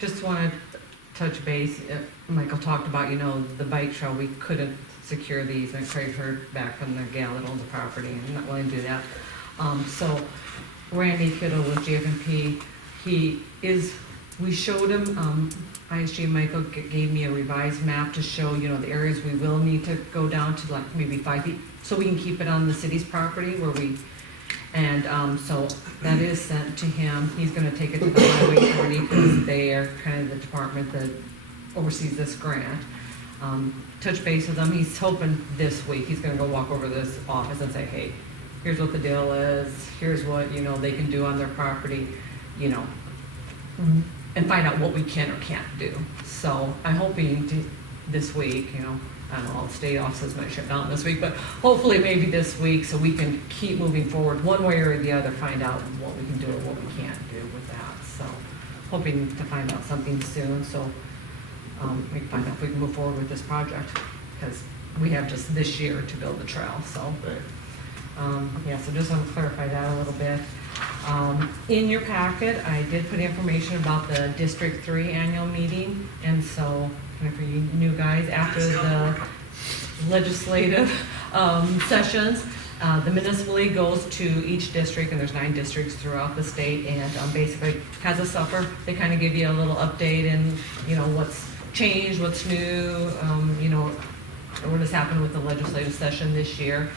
Just wanted to touch base. Michael talked about, you know, the bike trail, we couldn't secure these, and Craig heard back from the gal that owns the property, and I'm not willing to do that. So Randy Kittle with GFMP, we showed him, ISG Michael gave me a revised map to show, you know, the areas we will need to go down to, like maybe 5 feet, so we can keep it on the city's property where we, and so that is sent to him. He's gonna take it to the highway authority because they are kind of the department that oversees this grant. Touch base with him. He's hoping this week, he's gonna go walk over to this office and say, hey, here's what the deal is, here's what, you know, they can do on their property, you know, and find out what we can or can't do. So I'm hoping to, this week, you know, I don't know, all the state offices might shut down this week, but hopefully maybe this week, so we can keep moving forward one way or the other, find out what we can do or what we can't do with that. So hoping to find out something soon, so we can find out if we can move forward with this project, because we have just this year to build the trail, so. Right. Yeah, so just want to clarify that a little bit. In your packet, I did put information about the District 3 annual meeting, and so, kind of for you new guys, after the legislative sessions, the municipal league goes to each district, and there's 9 districts throughout the state, and basically has a supper. They kind of give you a little update and, you know, what's changed, what's new, you know, what has happened with the legislative session this year.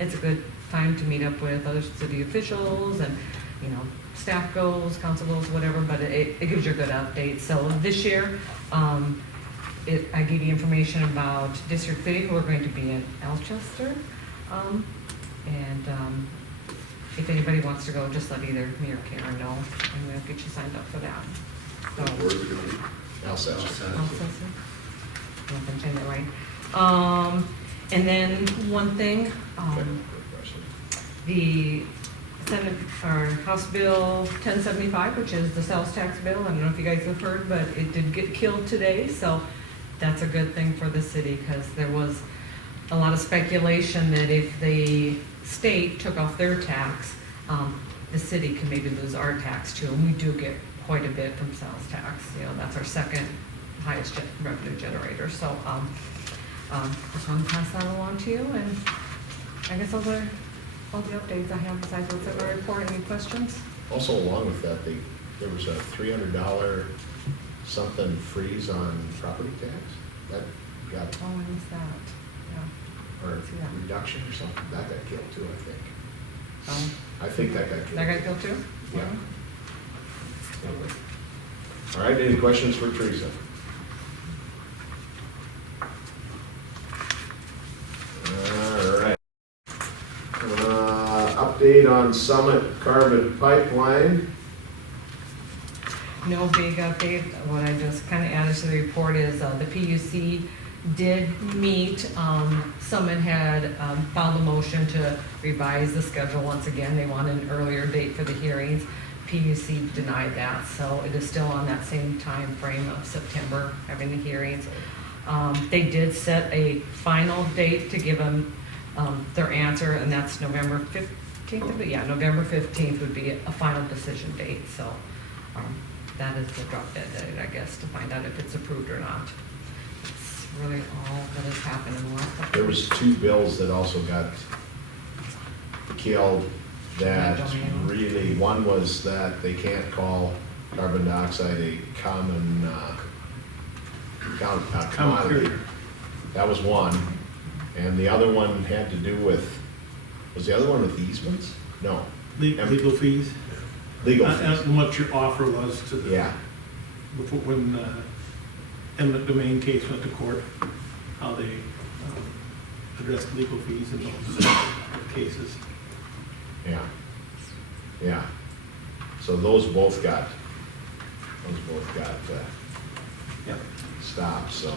It's a good time to meet up with other city officials and, you know, staff goals, council goals, whatever, but it gives you a good update. So this year, I gave you information about District 3, who are going to be in Alchester. If anybody wants to go, just let either me or Karen know, and we'll get you signed up for that. So, Where's it gonna be? Alcester. Alcester. Nothing changed that right. And then one thing, Okay, quick question. the Senate, or House Bill 1075, which is the sales tax bill, I don't know if you guys have heard, but it did get killed today, so that's a good thing for the city, because there was a lot of speculation that if the state took off their tax, the city could maybe lose our tax too, and we do get quite a bit from sales tax. You know, that's our second highest revenue generator, so, just want to pass that along to you, and I guess those are all the updates I have besides what's in my report. Any questions? Also, along with that, there was a $300 something freeze on property tax. That got, Oh, I missed that, yeah. or See that. reduction or something. That got killed too, I think. Oh, I think that got killed. that got killed too? Yeah. All right, any questions for Teresa? All right. Update on Summit Carbon Pipeline. No big update. What I just kind of added to the report is the PUC did meet. Summit had filed a motion to revise the schedule once again. They wanted an earlier date for the hearings. PUC denied that, so it is still on that same time frame of September, having the hearings. They did set a final date to give them their answer, and that's November 15th. But yeah, November 15th would be a final decision date. So that is the drop dead date, I guess, to find out if it's approved or not. It's really all that has happened in the last couple. There was 2 bills that also got killed that really, one was that they can't call carbon dioxide a common commodity. That was one. And the other one had to do with, was the other one with easements? No. Legal fees? Legal fees. And what your offer was to the. Yeah. Before, when eminent domain case went to court, how they addressed legal fees in those cases. Yeah. Yeah. So those both got Yeah. stopped, so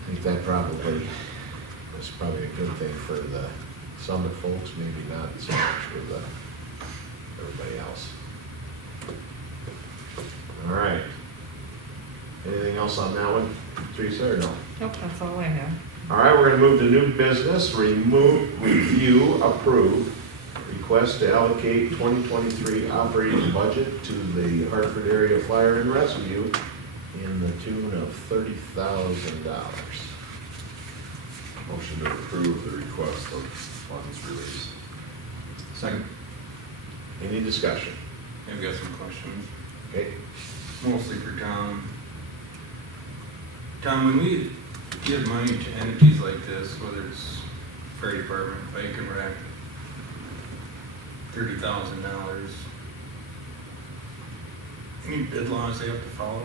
I think that probably was probably a good thing for the Summit folks, maybe not so much for the everybody else. All right. Anything else on that one, Teresa, or no? Nope, that's all I have. All right, we're gonna move to new business, review, approve, request to allocate 2023 operating budget to the Hartford Area Fire and Rescue in the tune of $30,000. Motion to approve the request of funds release. Second. Any discussion? I've got some questions, Okay, mostly for Tom. Tom, when we give money to entities like this, whether it's fire department, bike and rec, $30,000, any bid laws they have to follow?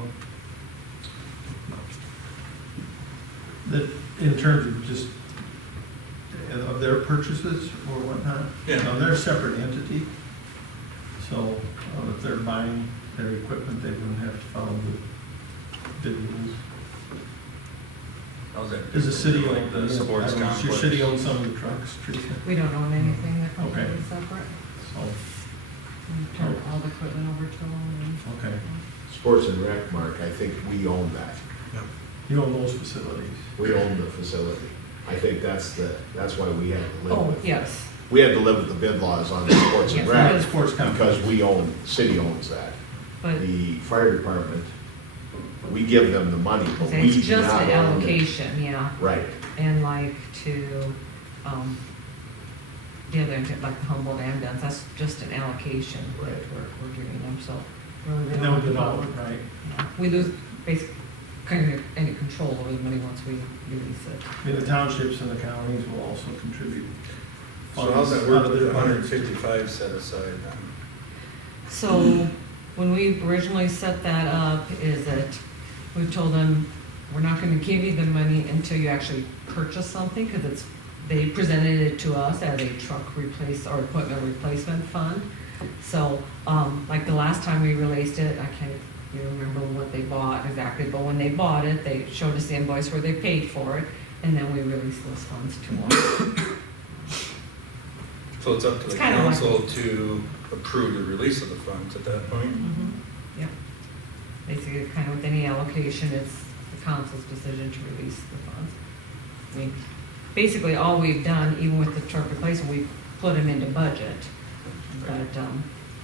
That, in terms of just of their purchases or whatnot. Yeah. They're a separate entity. So if they're buying their equipment, they wouldn't have to follow the bid rules. How's that? Does the city own, Like the sports does your complex? city own some of the trucks, Teresa? We don't own anything that comes Okay. separate. So, We turn all the equipment over to them. okay. Sports and Rec, Mark, I think we own that. You own those facilities. We own the facility. I think that's why we had to live Oh, with. yes. We had to live with the bid laws on the sports and Yes, rec. that is sports complex. Because city owns that. But The fire department, we give them the money, but we it's do just not an own it. allocation, yeah. Right. And like to, the other, like the Humboldt ambulance, that's just an allocation that Right. we're giving them, so. really, we And don't they'll have develop, right? yeah. We lose basically kind of any control over the money once we release it. I mean, the townships and the counties will also contribute. So how's that funds work out of with their the budgets. 155 set aside then? So when we originally set that up, is that we told them, we're not gonna give you the money until you actually purchase something, because they presented it to us as a truck replace or equipment replacement fund. So, like the last time we released it, I can't even remember what they bought exactly, but when they bought it, they showed us the invoice where they paid for it, and then we released those funds to them. So it's up to It's the kinda like- council to approve the release of the funds at that point? Yeah. Basically, kind of with any allocation, it's the council's decision to release the funds. I mean, basically, all we've done, even with the truck replacement, we put them into budget, but,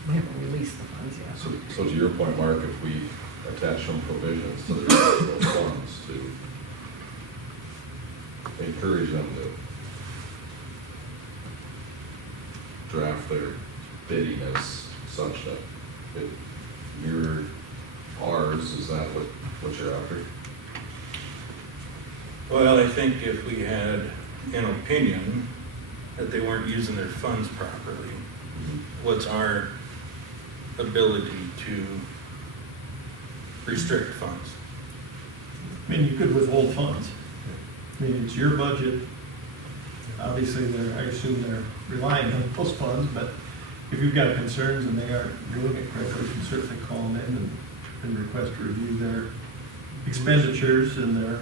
we haven't released the funds yet. So to your point, Mark, if we attach some provisions to the those funds to encourage them to draft their bidding as such that it mirrored ours, is that what you're after? Well, I think if we had an opinion that they weren't using their funds properly, what's our ability to restrict funds? I mean, you could withhold funds. I mean, it's your budget. Obviously, I assume they're relying on those funds, but if you've got concerns and they aren't doing it correctly, you can certainly call them in and request to review their expenditures and their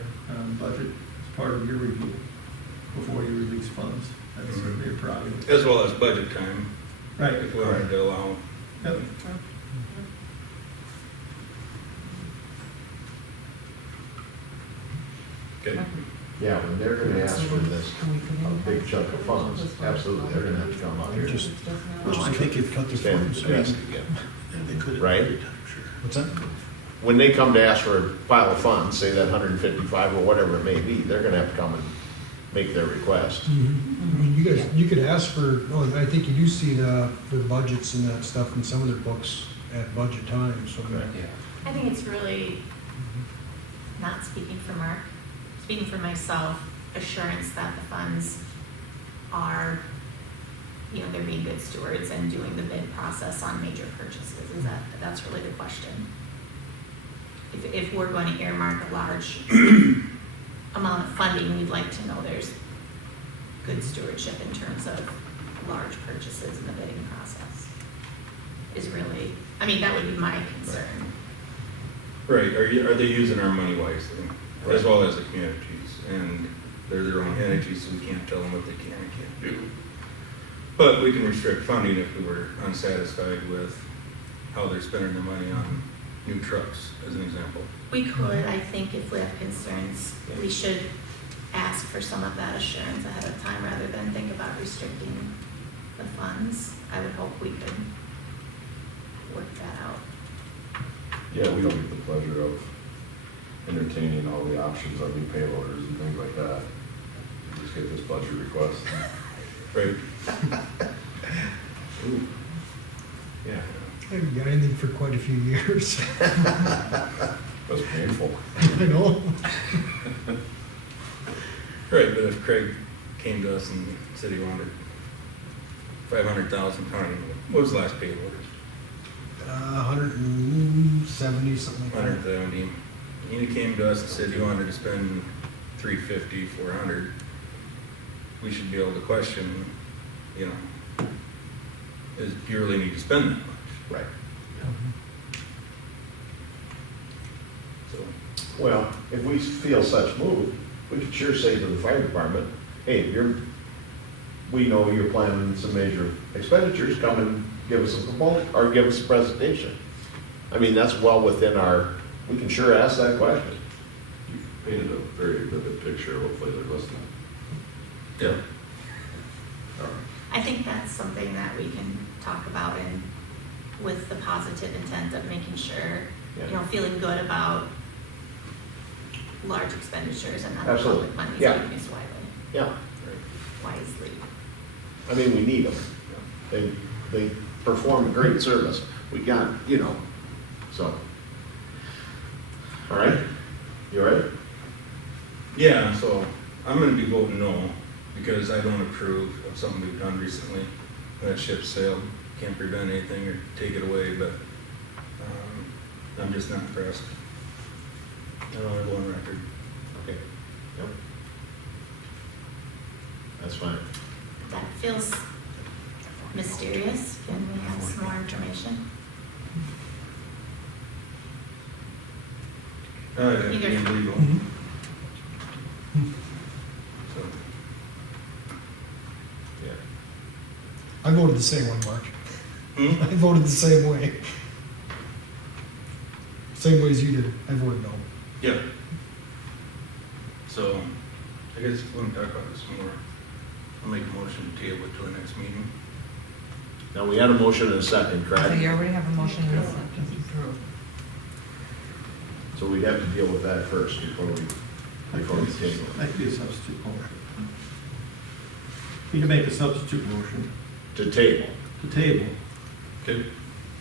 budget as part of your review before you release funds. That's certainly your prerogative. As well as budget time, Right. if we wanted to allow. Yep. Okay. Yeah, when they're gonna ask for this, Can we put in a big chunk of funds, absolutely, they're gonna have to come out here. Just- Well, I think you've cut the Stand funds. at the desk again. They could. Right? What's that? When they come to ask for a pile of funds, say that 155 or whatever it may be, they're gonna have to come and make their request. I mean, you guys, you could ask for, I think you do see the budgets and that stuff in some of their books at budget time, so. I think it's really, not speaking for Mark, speaking for myself, assurance that the funds are, they're being good stewards and doing the bid process on major purchases. That's really the question. If we're going to earmark a large amount of funding, we'd like to know there's good stewardship in terms of large purchases in the bidding process. Is really, that would be my concern. Right, are they using our money wisely, as well as the communities? And they're their own entities, so we can't tell them what they can and can't do. But we can restrict funding if we were unsatisfied with how they're spending their money on new trucks, as an example. We could, I think if we have concerns, we should ask for some of that assurance ahead of time rather than think about restricting the funds. I would hope we could work that out. Yeah, we don't get the pleasure of entertaining all the options on new payloaders and things like that. We just get this budget request. Right. Ooh. Yeah. I haven't got anything for quite a few years. That's painful. I know. Right, but if Craig came to us and said he wanted 500,000, what was the last pay order? 170, something like that. 170. He came to us and said he wanted to spend 350, 400. we should be able to question, you know, is, do you really need to spend that much? Right. So, Well, if we feel such move, we could sure say to the fire department, hey, we know you're planning some major expenditures, come and give us a proposal, or give us a presentation. I mean, that's well within we can sure ask that question. You painted a very vivid picture, hopefully they're listening. yeah. I think that's something that we can talk about and with the positive intent of making sure, you know, feeling good about large expenditures and not the Absolutely. public money Yeah. being used Yeah, wisely. I mean, we need them. They perform a great service. We got, you know, so. All right, you all right? Yeah, so I'm gonna be voting no, because I don't approve of something we've done recently. That ship sailed, can't prevent anything or take it away, but, I'm just not impressed. I don't want to go on record. Okay, yep. That's fine. That feels mysterious. Can we have some more information? It'd be Either- illegal. So, Yeah. I voted the same way, Mark. hmm? I voted the same way. Same way as you did. I voted no. Yeah. So, I guess we want to talk about this more. I'll make a motion to table it till the next meeting. Now, we had a motion and a second, So correct? you already have a motion and a second approved. So we'd have to deal with that first before we table it. That could be a substitute motion. You can make a substitute motion To table, to table, Okay.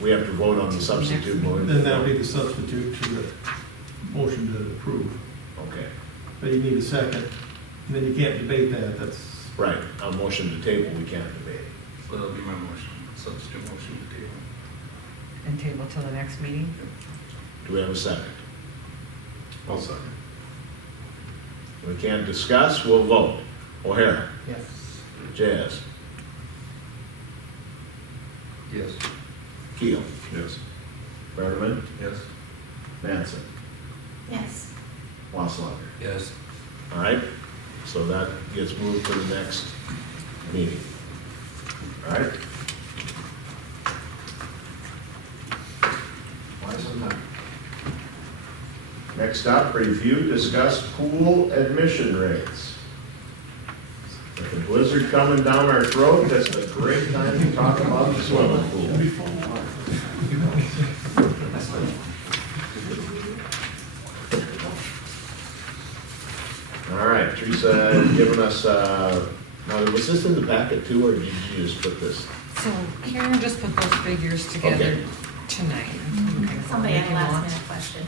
we have to vote on the substitute motion. then that would be the substitute to the motion to approve. Okay, But you need a second, and then you can't debate that, that's, right, a motion to table, we can't debate. So that'll be my motion, substitute motion to table. And table till the next meeting? Do we have a second? I'll second. We can't discuss, we'll vote. O'Hara, Yes. Jazz, Yes. Keel, Yes. Bergman, Yes. Manson, Yes. Wasslager. Yes. All right, so that gets moved to the next meeting. All right? Why sometime? Next up, review, discuss pool admission rates. With the blizzard coming down our throat, that's a great time to talk about the swimming pool. All right, Teresa had given us, now was this in the packet too, or did you just put this? So Karen just put those figures together Okay. tonight. Somebody If had a you last want. minute question.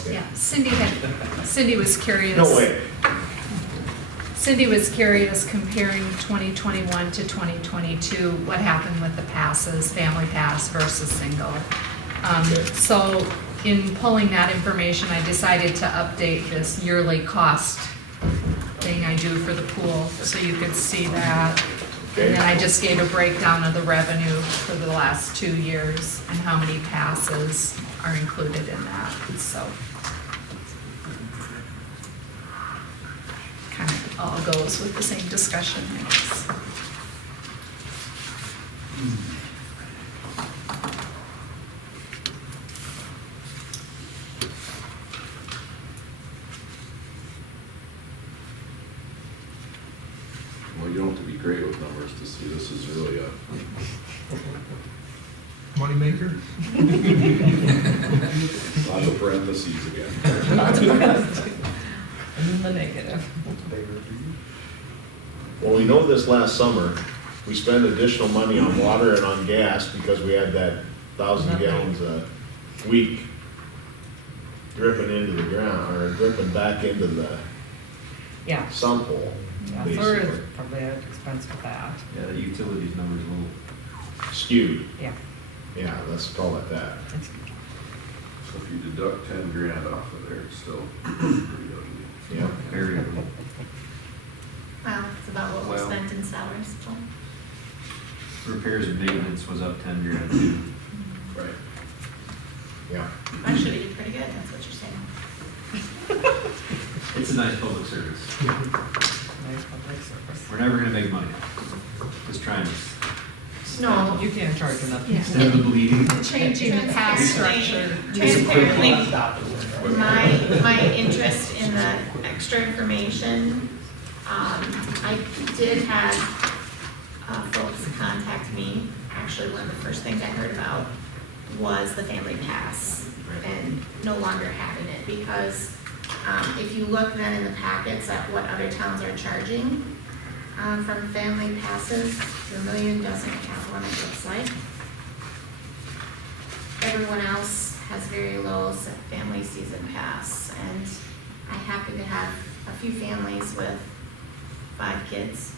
Okay. Yeah, Cindy was curious. No way. Cindy was curious comparing 2021 to 2022, what happened with the passes, family pass versus single. Okay. So in pulling that information, I decided to update this yearly cost thing I do for the pool, so you could see that. And then I just gave a breakdown of the revenue for the last 2 years and how many passes are included in that, so. Kind of all goes with the same discussion, I guess. Well, you don't have to be great with numbers to see this is really a Moneymaker? lots of parentheses again. And then the negative. Well, we know this last summer, we spent additional money on water and on gas because we had that 1,000 gallons a week dripping into the ground, or dripping back into the Yeah. sump hole, Yeah, so there basically. is probably an expense with that. Yeah, the utilities number's a little. Skewed, Yeah. yeah, let's call it that. It's- So if you deduct 10 grand off of there, it's still pretty ugly. Yeah. Very ugly. Well, it's a about what we Well- spent in salaries, so. Repairs and maintenance was up 10 grand too. Right. Yeah. Actually, we did pretty good, that's what you're saying. It's a nice public service. Nice public service. We're never gonna make money. Just trying to, No, You can't charge enough. Yeah. instead of the bleeding. Changing the pass structure. transparently, my interest in the extra information, I did have folks contact me. Actually, one of the first things I heard about was the family pass and no longer having it, because if you look then in the packets at what other towns are charging from family passes, Vermillion doesn't have one, it looks like. Everyone else has very low family season pass, and I happen to have a few families with 5 kids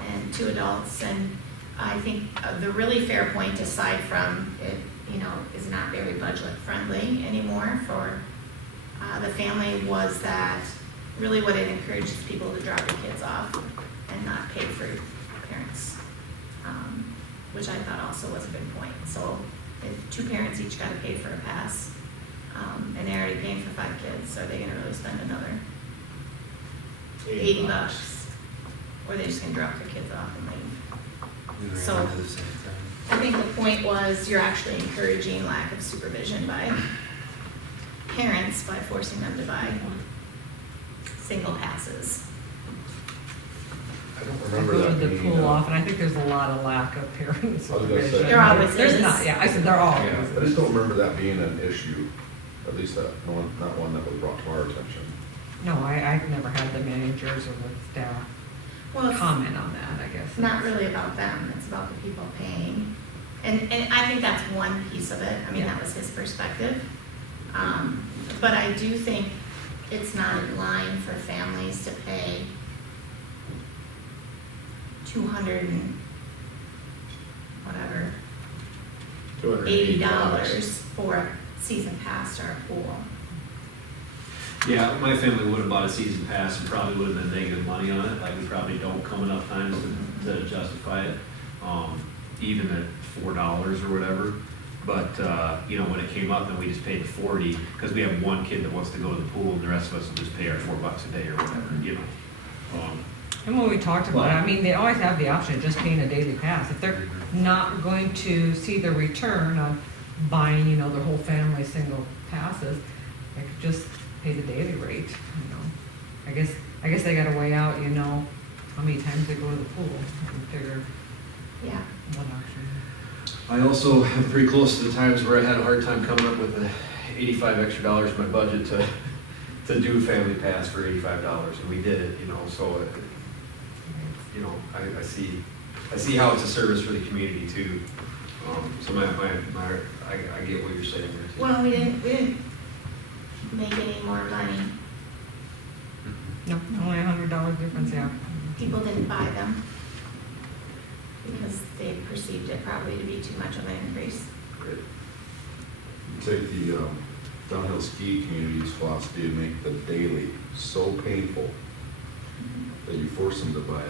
and 2 adults, and I think the really fair point, aside from it, is not very budget friendly anymore for the family, was that really what it encourages people to drop their kids off and not pay for parents, which I thought also was a good point. So if 2 parents each got to pay for a pass, and they're already paying for 5 kids, so are they going to really spend another $80? Or they're just going to drop their kids off and leave? So I think the point was you're actually encouraging lack of supervision by parents by forcing them to buy single passes. I don't I remember go to that the being, pool often, I think there's a lot of lack of parent gonna say- supervision. There always There's is. not, yeah, I said there always I is. just don't remember that being an issue, at least that, not one that was brought to our attention. No, I've never had the managers or the staff Well, it's comment on that, I guess. not really about them, it's about the people paying. And I think that's one piece of it. I mean, that was his perspective. But I do think it's not in line for families to pay $200 and whatever, $80 for a season pass to our pool. Yeah, my family would have bought a season pass and probably would have been negative money on it, like we probably don't come enough times to justify it, even at $4 or whatever. But, when it came up, then we just paid the 40, because we have one kid that wants to go to the pool, and the rest of us will just pay our $4 a day or whatever, And when we talked about it, I mean, they always have the option of just paying a daily pass. If they're not going to see the return of buying, their whole family single passes, they could just pay the daily rate, I guess they gotta weigh out, how many times they go to the pool and figure Yeah. what option. I also am pretty close to the times where I had a hard time coming up with the $85 extra in my budget to do a family pass for $85, and we did it, so, I see how it's a service for the community too. So I get what you're saying there too. Well, we didn't make any more money. No, only $100 difference, yeah. People didn't buy them because they perceived it probably to be too much of an increase. Great. Take the downhill ski community's philosophy and make the daily so painful that you force them to buy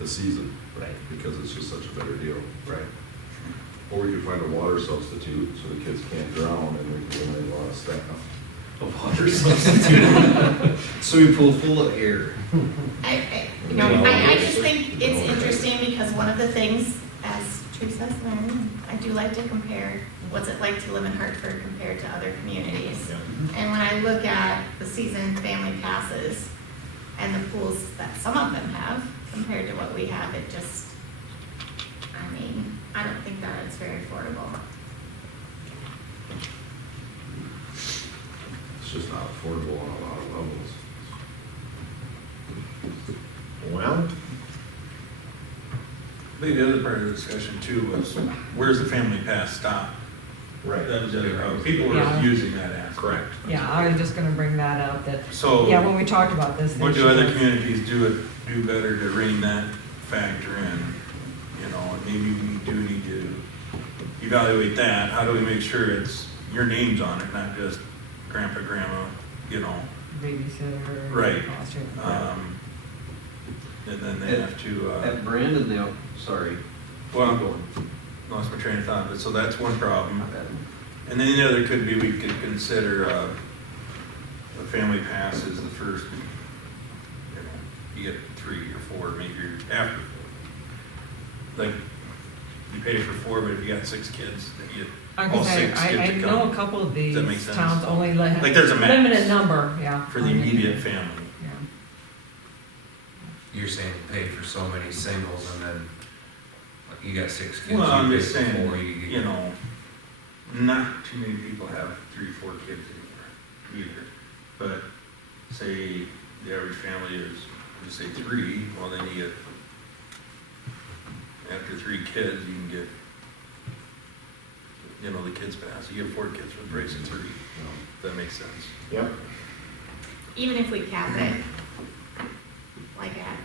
the season. Right. Because it's just such a better deal. Right. Or we could find a water substitute so the kids can't drown and we can eliminate a lot of staff. A water substitute. Swimming pool full of air. I just think it's interesting because one of the things, as Teresa said, I do like to compare what's it like to live in Hartford compared to other communities. And when I look at the season family passes and the pools that some of them have compared to what we have, it just, I don't think that it's very affordable. It's just not affordable on a lot of levels. Well, I think the other part of the discussion too was, where's the family pass stop? right. That was the other, people were Yeah. using that aspect. Correct. Yeah, I was just gonna bring that up, that, So. yeah, when we talked about this. What they do other should- communities do better to rein that factor in? And maybe we do need to evaluate that. How do we make sure it's your name's on it, not just grandpa, grandma, Babysitter. Right. foster. and then they have to, At Brandon, they'll, sorry. well, Keep going. lost my train of thought, but so that's one problem. My bad. And then the other could be, we could consider, the family pass is the first, you know, you get 3 or 4, maybe you're after 4. Like, you pay for 4, but if you got 6 kids, then you get all 6 I get to know come a couple of Does that make these sense? towns only let. Like, there's a max. Limited number, yeah. for the immediate family. Yeah. You're saying pay for so many singles and then like, you got 6 kids. Well, I'm you just pay for saying, 4, you know, not too many people have 3 or 4 kids anymore either. But say the average family is, just say 3, well then you get, after 3 kids, you can get, you know, the kids pass. You get 4 kids with race of 3. You know, if that makes sense. Yep. Even if we cap it, like at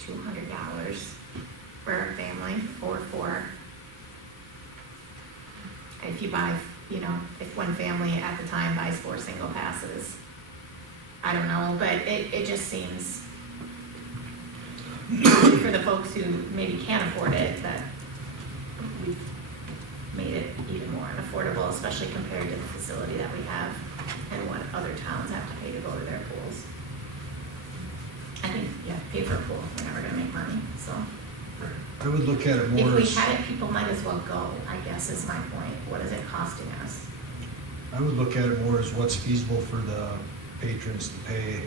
$200 for a family or for, if you buy, you know, if one family at the time buys 4 single passes, I don't know, but it just seems for the folks who maybe can't afford it, that we've made it even more unaffordable, especially compared to the facility that we have and what other towns have to pay to go to their pools. I think, yeah, pay for a pool, we're never gonna make money, so. I would look at it If more we as, had it, people might as well go, I guess is my point. What is it costing us? I would look at it more as what's feasible for the patrons to pay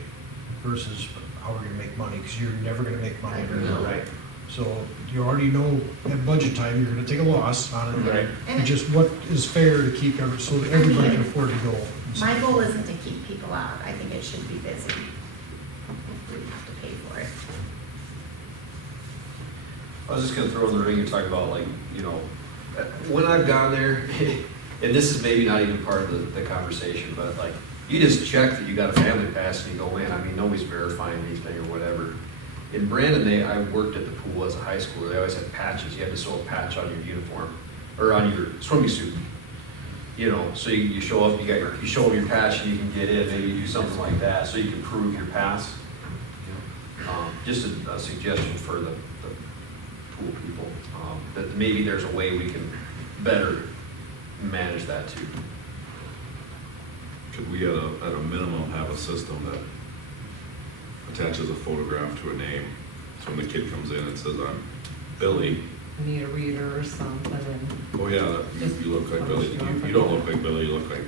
versus how we're gonna make money, because you're never gonna make money. Right. So you already know at budget time, you're gonna take a loss on it. Right. And just what is fair to keep, so that everybody can afford to go. My goal isn't to keep people out. I think it should be busy. If we have to pay for it. I was just gonna throw in the ring and talk about like, you know, when I've gone there, and this is maybe not even part of the conversation, but like, you just check that you got a family pass and you go in. I mean, nobody's verifying anything or whatever. In Brandon, I worked at the pool as a high schooler. They always had patches. You had to sew a patch on your uniform or on your swimming suit. You know, so you show up, you show them your patch and you can get in. Maybe you do something like that so you can prove your pass. Just a suggestion for the pool people, that maybe there's a way we can better manage that too. Could we at a minimum have a system that attaches a photograph to a name? So when the kid comes in and says, I'm Billy. Need a reader or something, and Oh yeah, you look like Billy. You don't look like Billy, you look like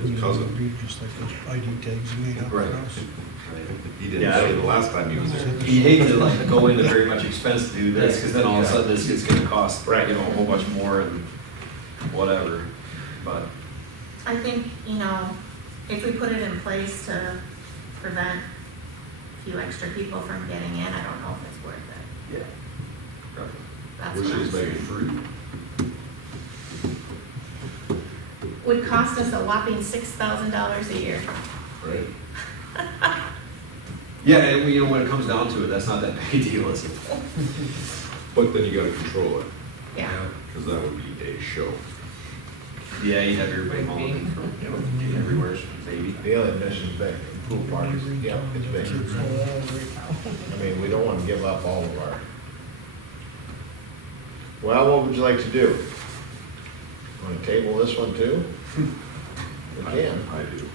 his cousin. Just like those ID tags you made up. Right. He didn't say the last time he was there. You hate to like go into very much expense to do this, because then all of a sudden this is gonna cost, Right. you know, a whole bunch more and whatever, but. I think, you know, if we put it in place to prevent a few extra people from getting in, I don't know if it's worth it. Yeah. That's We what should I'm just make it saying. free, Would cost us a whopping $6,000 a year. right? Yeah, and you know, when it comes down to it, that's not that big a deal, is it? But then you gotta control it, Yeah. because that would be a show. Yeah, you have everybody hauling from everywhere, maybe. The other admission's big, pool parties, yeah, it's big. I mean, we don't want to give up all of our. Well, what would you like to do? Want to table this one too? We can. I do.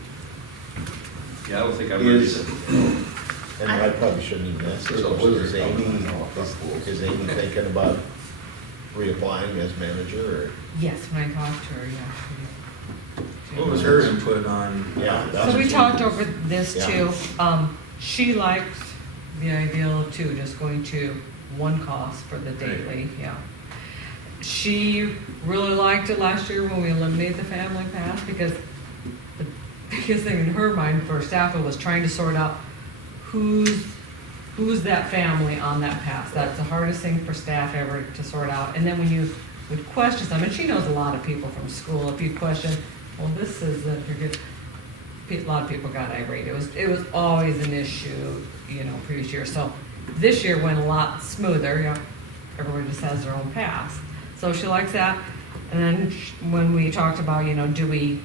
Yeah, I don't think I'm ready Is, to. and I probably shouldn't even ask this, question, is Amy thinking about reapplying as manager or? yes, when I talked to her, yeah. What was her input on? Yeah. that's So we what talked she- over this Yeah. too. She liked the idea of too, just going to one cost for the daily, yeah. She really liked it last year when we eliminated the family pass, because the biggest thing in her mind for staff was trying to sort out who's that family on that pass. That's the hardest thing for staff ever to sort out. And then when you would question them, and she knows a lot of people from school, if you question, well, this is, a lot of people got irate. It was always an issue, you know, previous year. So this year went a lot smoother, you know, everyone just has their own pass. So she likes that. And then when we talked about, you know, do we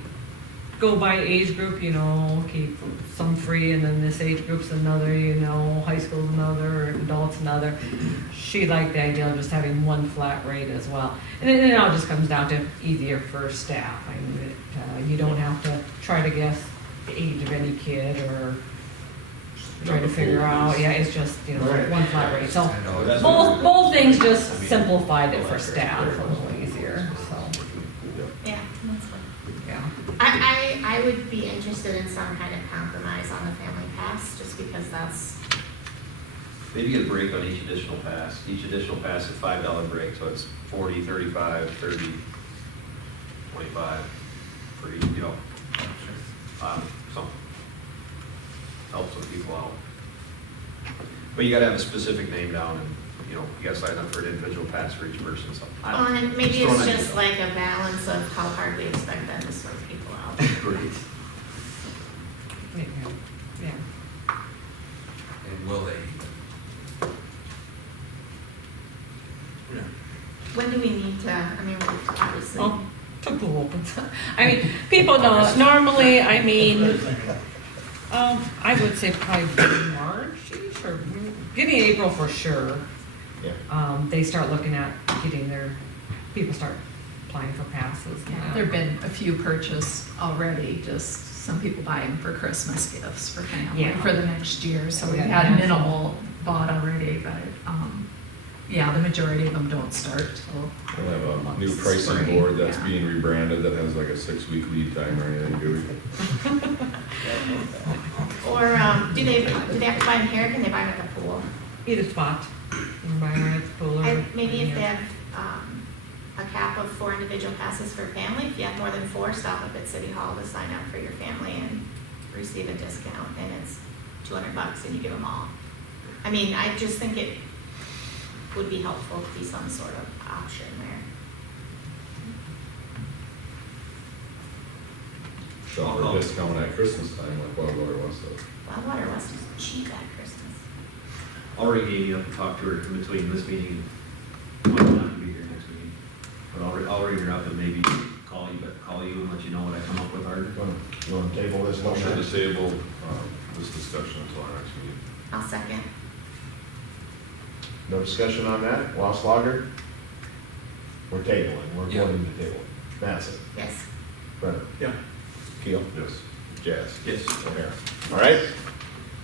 go by age group, you know, keep some free and then this age group's another, you know, high school's another, adults another. She liked the idea of just having one flat rate as well. And it all just comes down to easier for staff. I mean, you don't have to try to guess the age of any kid or try to figure out, yeah, it's just, you know, Right. one flat rate. So I know, that's- both things just simplified it for staff a little easier, so, Yeah, that's fine. yeah. I would be interested in some kind of compromise on the family pass, just because that's, Maybe get a break on each additional pass. Each additional pass is $5 break, so it's 40, 35, 30, 25 for each, you know, something. Helps some people out. But you gotta have a specific name down and, you know, you gotta sign up for an individual pass for each person, so. I don't- and maybe throwing it's ideas just out. like a balance of how hard we expect them to sort people out. Great. Yeah. And will they? When do we need to, I mean, we've obviously. Oh, the pool opens. I mean, people know, normally, I mean, I would say probably March-ish or getting April for sure. Yeah. They start looking at getting people start applying for passes. There've been a few purchased already, just some people buy them for Christmas gifts for family, Yeah. for the next year, so We we've got had enough. minimal bought already, but, yeah, the majority of them don't start till. We'll have a new months, pricing spring, board that's yeah. being rebranded that has like a 6-week lead time or anything, do we? Or, do they have to buy them here, or can they buy them at the pool? Either spot, you can buy them at the pool or. And maybe if they have, a cap of 4 individual passes for family, if you have more than 4, stop up at City Hall to sign up for your family and receive a discount, and it's $200 and you give them all. I mean, I just think it would be helpful to be some sort of option there. Shopper discount at Christmas time like Wildwater West does. Well, Water West is cheap at Christmas. I'll ring Amy up and talk to her in between this meeting and when I'm not gonna be here next meeting. But I'll ring her up and maybe call you and let you know what I come up with, Art. You want to table this Motion motion? to table this discussion until our next meeting. I'll second. No discussion on that? Wasslager? We're tabling, we're Yeah. voting to table it. Massive. Yes. Brennan? Yeah. Keel? Yes. Jazz? Yes. O'Hara. All right?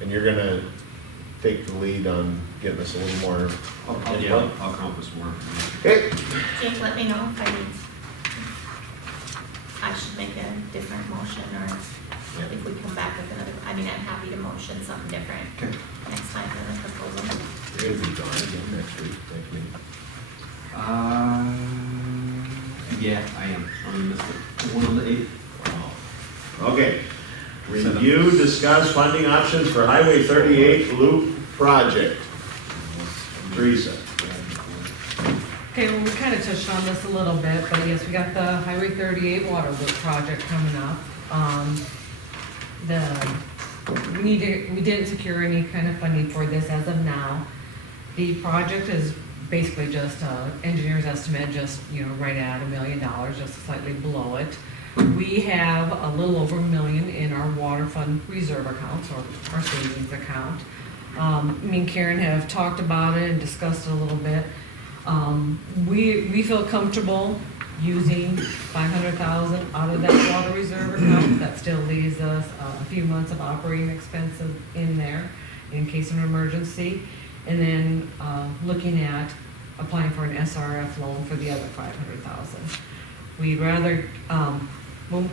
And you're gonna take the lead on getting us a little more. I'll come up with some more. Okay, Jake, let me know if I should make a different motion, or if we come back with another, I mean, I'm happy to motion something different next time than the proposal. you're gonna be gone again next week, next meeting. Yeah, I am. I'm gonna miss the one on the 8th. Okay. Review, discuss funding options for Highway 38 Loop Project. Teresa. Okay, well, we kind of touched on this a little bit, but yes, we got the Highway 38 water loop project coming up. We didn't secure any kind of funding for this as of now. The project is basically just engineer's estimate, just, you know, right at $1 million, just slightly below it. We have a little over $1 million in our water fund reserve accounts, or our savings account. Me and Karen have talked about it and discussed it a little bit. We feel comfortable using $500,000 out of that water reserve account. That still leaves us a few months of operating expenses in there in case of an emergency. And then looking at applying for an SRF loan for the other $500,000. We'd rather, when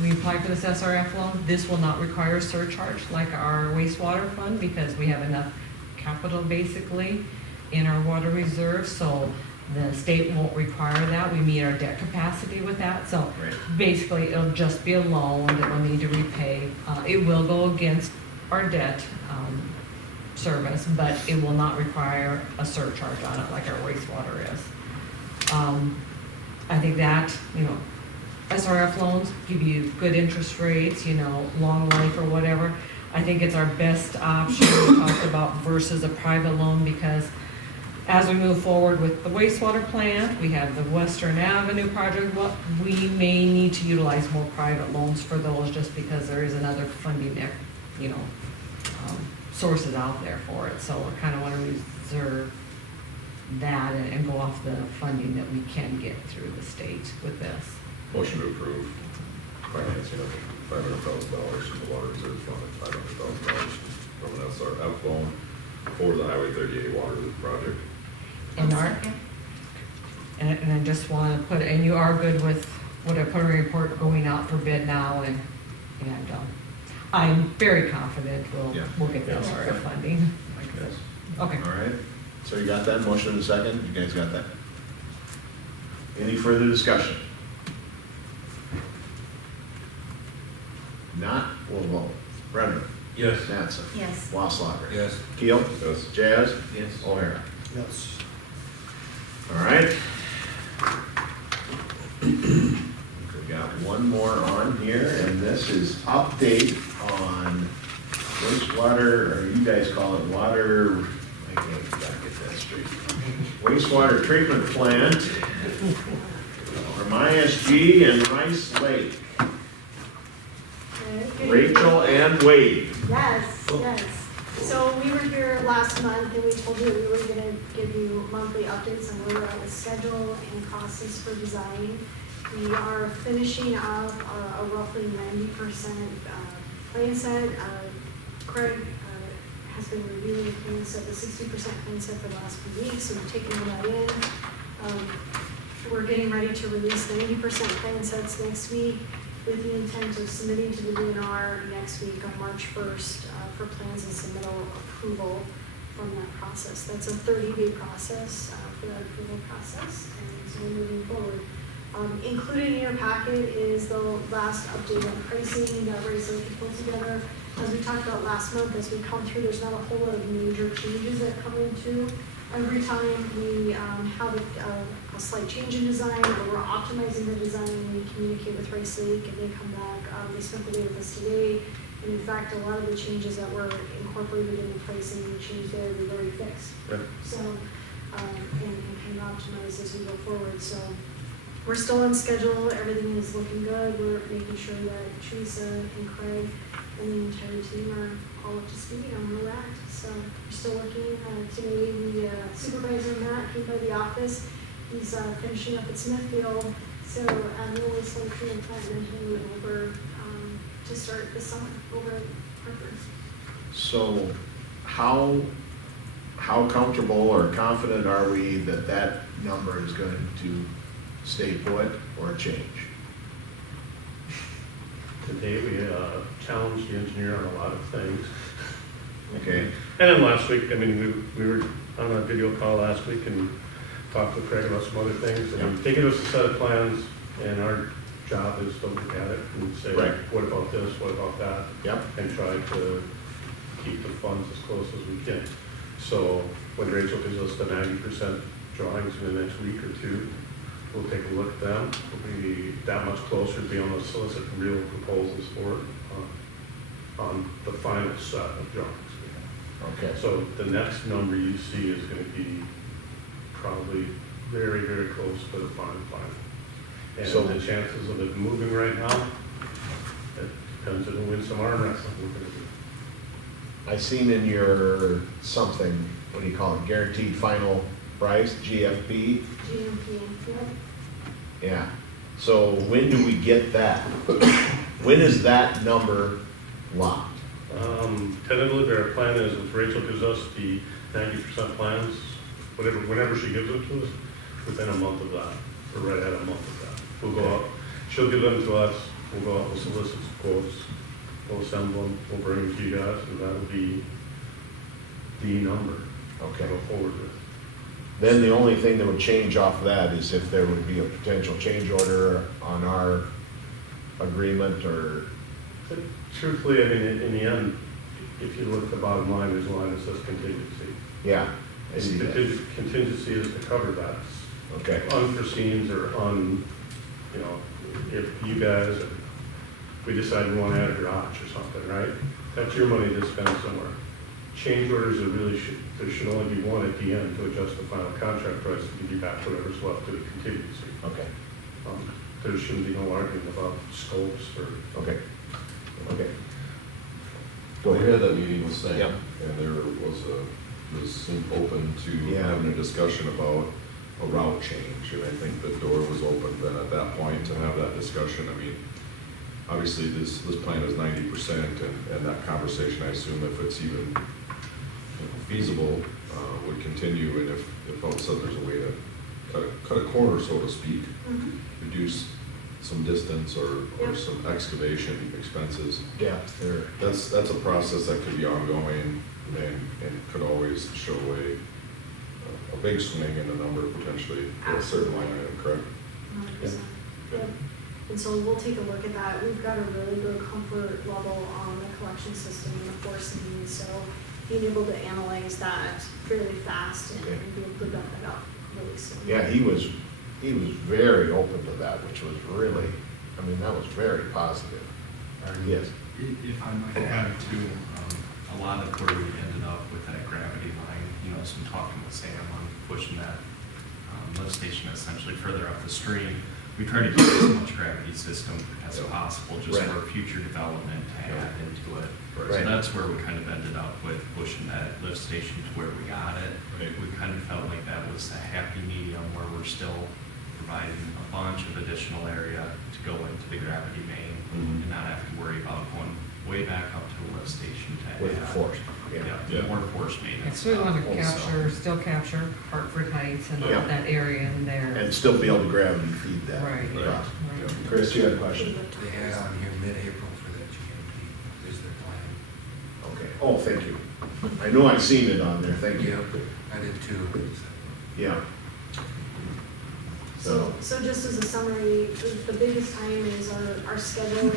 we apply for this SRF loan, this will not require a surcharge like our wastewater fund, because we have enough capital basically in our water reserve, so the state won't require that. We meet our debt capacity with that, so basically it'll just be a loan that we'll need to repay. It will go against our debt service, but it will not require a surcharge on it like our wastewater is. I think that, you know, SRF loans give you good interest rates, you know, long life or whatever. I think it's our best option we talked about versus a private loan, because as we move forward with the wastewater plant, we have the Western Avenue project, what, we may need to utilize more private loans for those, just because there is another funding, sources out there for it, so we kind of want to reserve that and go off the funding that we can get through the state with this. Motion to approve financing of $500,000 from the water reserve fund and $500,000 from an SRF loan for the Highway 38 water loop project. And I just want to put, and you are good with what I put in a report going out for bid now, and I'm very confident Yeah. we'll get that SRF funding. Yes. Okay. All right, so you got that, motion and a second, you guys got that? Any further discussion? Not, we'll vote. Brenneman? Yes. Mattson? Yes. Wasslager? Yes. Keel? Yes. Jazz? Yes. O'Hara? Yes. All right. We've got one more on here, and this is update on wastewater, or you guys call it water, I can't gotta get that straight. Wastewater treatment plant from ISG and Rice Lake. Rachel and Wade. Yes, yes. So we were here last month and we told you we were gonna give you monthly updates on where we're at with schedule and process for design. We are finishing up a roughly 90% plan set. Craig has been reviewing the plan set, the 60% plan set for the last few weeks, so we've taken all that in. We're getting ready to release 90% plan sets next week, with the intent of submitting to the DNR next week on March 1st for plans and submittal approval from that process. That's a 30-day process for that approval process, and so we're moving forward. Included in your packet is the last update on pricing that Rice Lake put together. As we talked about last month, as we come through, there's not a whole lot of major changes that come into. Every time we have a slight change in design, or we're optimizing the design, we communicate with Rice Lake and they come back. They spent the day with us today, and in fact, a lot of the changes that were incorporated in the pricing and change there, we've already fixed. Yep. So, and kind of optimize as we go forward. So we're still on schedule, everything is looking good. We're making sure that Teresa and Craig and the entire team are all up to speed on where we're at. So we're still working. Today, the supervisor, Matt, came by the office. He's finishing up at Smithfield. So we'll waste some treatment plant and handing it over to start this summer over at Hartford. So how comfortable or confident are we that that number is going to stay put or change? Today, we challenged the engineer on a lot of things. Okay. And then last week, I mean, we were on a video call last week and talked with Craig about some other things. And he's taken us a set of plans, and our job is to look at it and say, Right. what about this, what about that? Yep. And try to keep the funds as close as we can. So when Rachel gives us the 90% drawings in the next week or two, we'll take a look at them. We'll be that much closer to being able to solicit real proposals for it on the final set of drawings. Okay. So the next number you see is going to be probably very, very close to the final plan. And So- the chances of it moving right now, it depends on who wins some arm wrestling we're going to do. I seen in your something, what do you call it, guaranteed final price, GFP? GMP, yep. Yeah. So when do we get that? When is that number locked? Tentatively, our plan is if Rachel gives us the 90% plans, whenever she gives it to us, within a month of that, or right at a month of that. We'll go out, she'll give them to us, we'll go out, we'll solicit some quotes, we'll assemble them, we'll bring them to you guys, and that'll be the number Okay. to go forward with. Then the only thing that would change off of that is if there would be a potential change order on our agreement or, Truthfully, I mean, in the end, if you look at the bottom line, there's a line that says contingency. yeah, I see And that. contingency is to cover that. Okay. Unforeseens or if you guys, we decide we want to add a garage or something, right? That's your money to spend somewhere. change orders, there should only be one at the end to adjust the final contract price to give you back whatever's left to the contingency. Okay, There shouldn't be no argument about scopes or. okay, okay. Go ahead. We had that meeting with Sam, Yep. and there was seemed open to Yeah. having a discussion about a route change, and I think the door was open then at that point to have that discussion. I mean, obviously, this plan is 90%, and that conversation, I assume, if it's even feasible, would continue, and if all of a sudden there's a way to cut a corner, so to speak, reduce some distance or Yep. some excavation expenses. Depth there. That's a process that could be ongoing and could always show a big swing in the number potentially for a certain line item, correct? 100%. Yep. And so we'll take a look at that. We've got a really good comfort level on the collection system and the forcing, so being able to analyze that fairly fast and be able to dump it up really soon. Yeah, he was very open to that, which was really, I mean, that was very positive. Yes. If I might add to, a lot of where we ended up with that gravity line, some talking with Sam on pushing that lift station essentially further up the stream. We try to keep as much gravity system as possible, just Right. for future development to add into it. Right. So that's where we kind of ended up with pushing that lift station to where we got it. Right. We kind of felt like that was a happy medium where we're still providing a bunch of additional area to go into the gravity main Mhm. and not have to worry about going way back up to the lift station to With add. force, yeah. Yeah. More force maintenance. So we want to also. still capture Hartford Heights and Yeah. that area in there. And still be able to gravity feed that. Right. across. Yeah. Right. Chris, you had a question? They had on here mid-April for that GMP, is their plan. Okay, oh, thank you. I know I've seen it on there, thank you. I did too. Yeah. So just as a summary, the biggest time is our schedule, and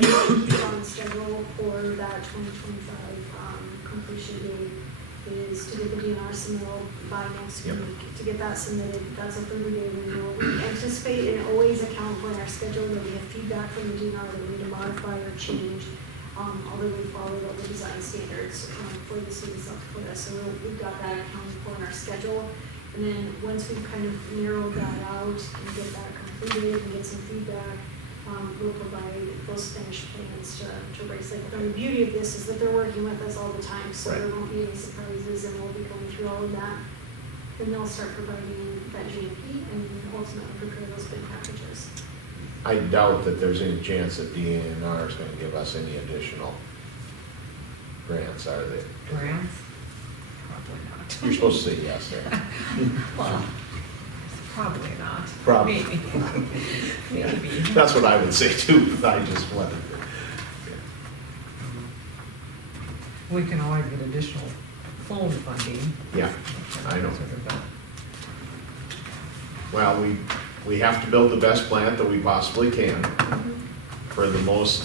keep on schedule for that 2025 completion date is to get the DNR submittal by next Yep. week. To get that submitted, that's a 30-day renewal. We anticipate and always account for in our schedule that we have feedback from the DNR that we need to modify or change, although we follow all the design standards for the city of South Dakota. So we've got that accounted for in our schedule. And then once we've kind of narrowed that out and get that completed and get some feedback, we'll provide those finished plans to race it. And the beauty of this is that they're working with us all the time, so there won't be any surprises, and we'll be going through all of that. And they'll start providing that GMP and ultimately prepare those bid packages. I doubt that there's any chance that DNR is gonna give us any additional grants, are they? Grants? Probably not. You're supposed to say yes there. Well, probably not. Probably. Maybe. Maybe. That's what I would say too, but I just wanted to. We can always get additional phone funding. Yeah, I know. Well, we have to build the best plant that we possibly can for the most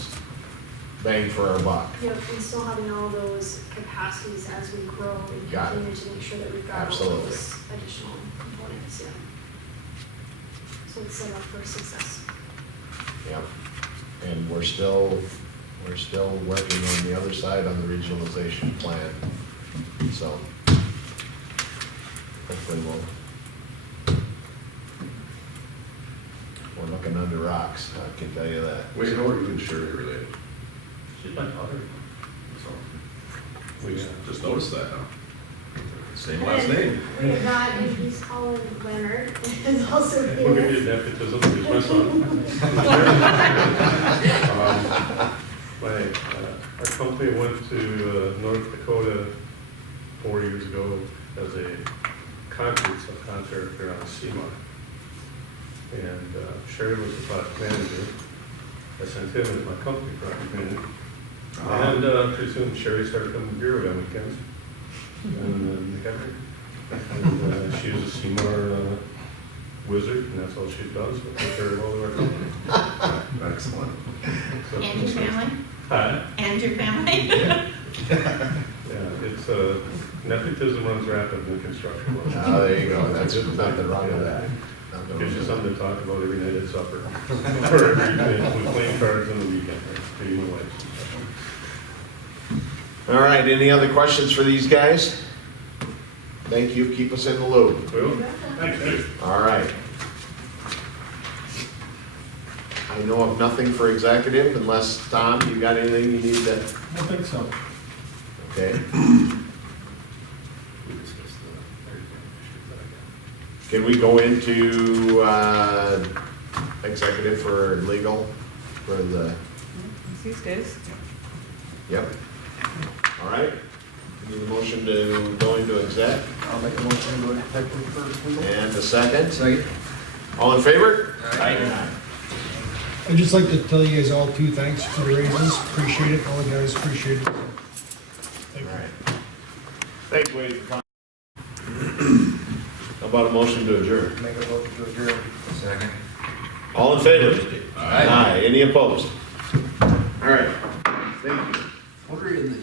bang for our buck. Yep, and still having all those capacities as we grow and Got it. continue to make sure that we've got all Absolutely. those additional components, yeah. So it's set up for success. Yeah, and we're still working on the other side on the regionalization plan, so hopefully we're looking under rocks, I can tell you that. Wait, how are you and Sherry related? She's my daughter. So, we just noticed that, huh? Same last And name. we have not, and he's Colin Leonard, is also We'll give here. you nepotism, he's my son. Our company went to North Dakota 4 years ago as a concrete subcontractor on SEMA. And Sherry was the project manager. I sent him as my company project manager. And pretty soon Sherry started coming to beer with on weekends. And they got her. And she was a SEMA wizard, and that's all she does. But she's very well to our company. Excellent. So- And your family? Huh? And your family? Yeah, it's, nepotism runs rapid in the construction world. Oh, there you go, that's nothing wrong with that. Nothing wrong Gives you with something to talk about every night at supper. Or every day, we playing cards on the weekend, right? Me and my wife. All right, any other questions for these guys? Thank you, keep us in the loop. Well, thanks, Dave. All right. I know of nothing for executive unless, Tom, you got anything you need to, I think so. okay? Can we go into, executive for legal, for the, These days. yep. All right. Need a motion to go into exec, I'll make a motion to go to executive for legal. and a second. Second. All in favor? I'd just like to tell you guys all too, thanks for the raises, appreciate it, all the guys appreciate it. Thank you. All right. Thanks, Wade, for coming. How about a motion to adjourn? Make a motion to adjourn. Second. All in favor? Aye. Aye. Any opposed? All right. Thank you. What are in the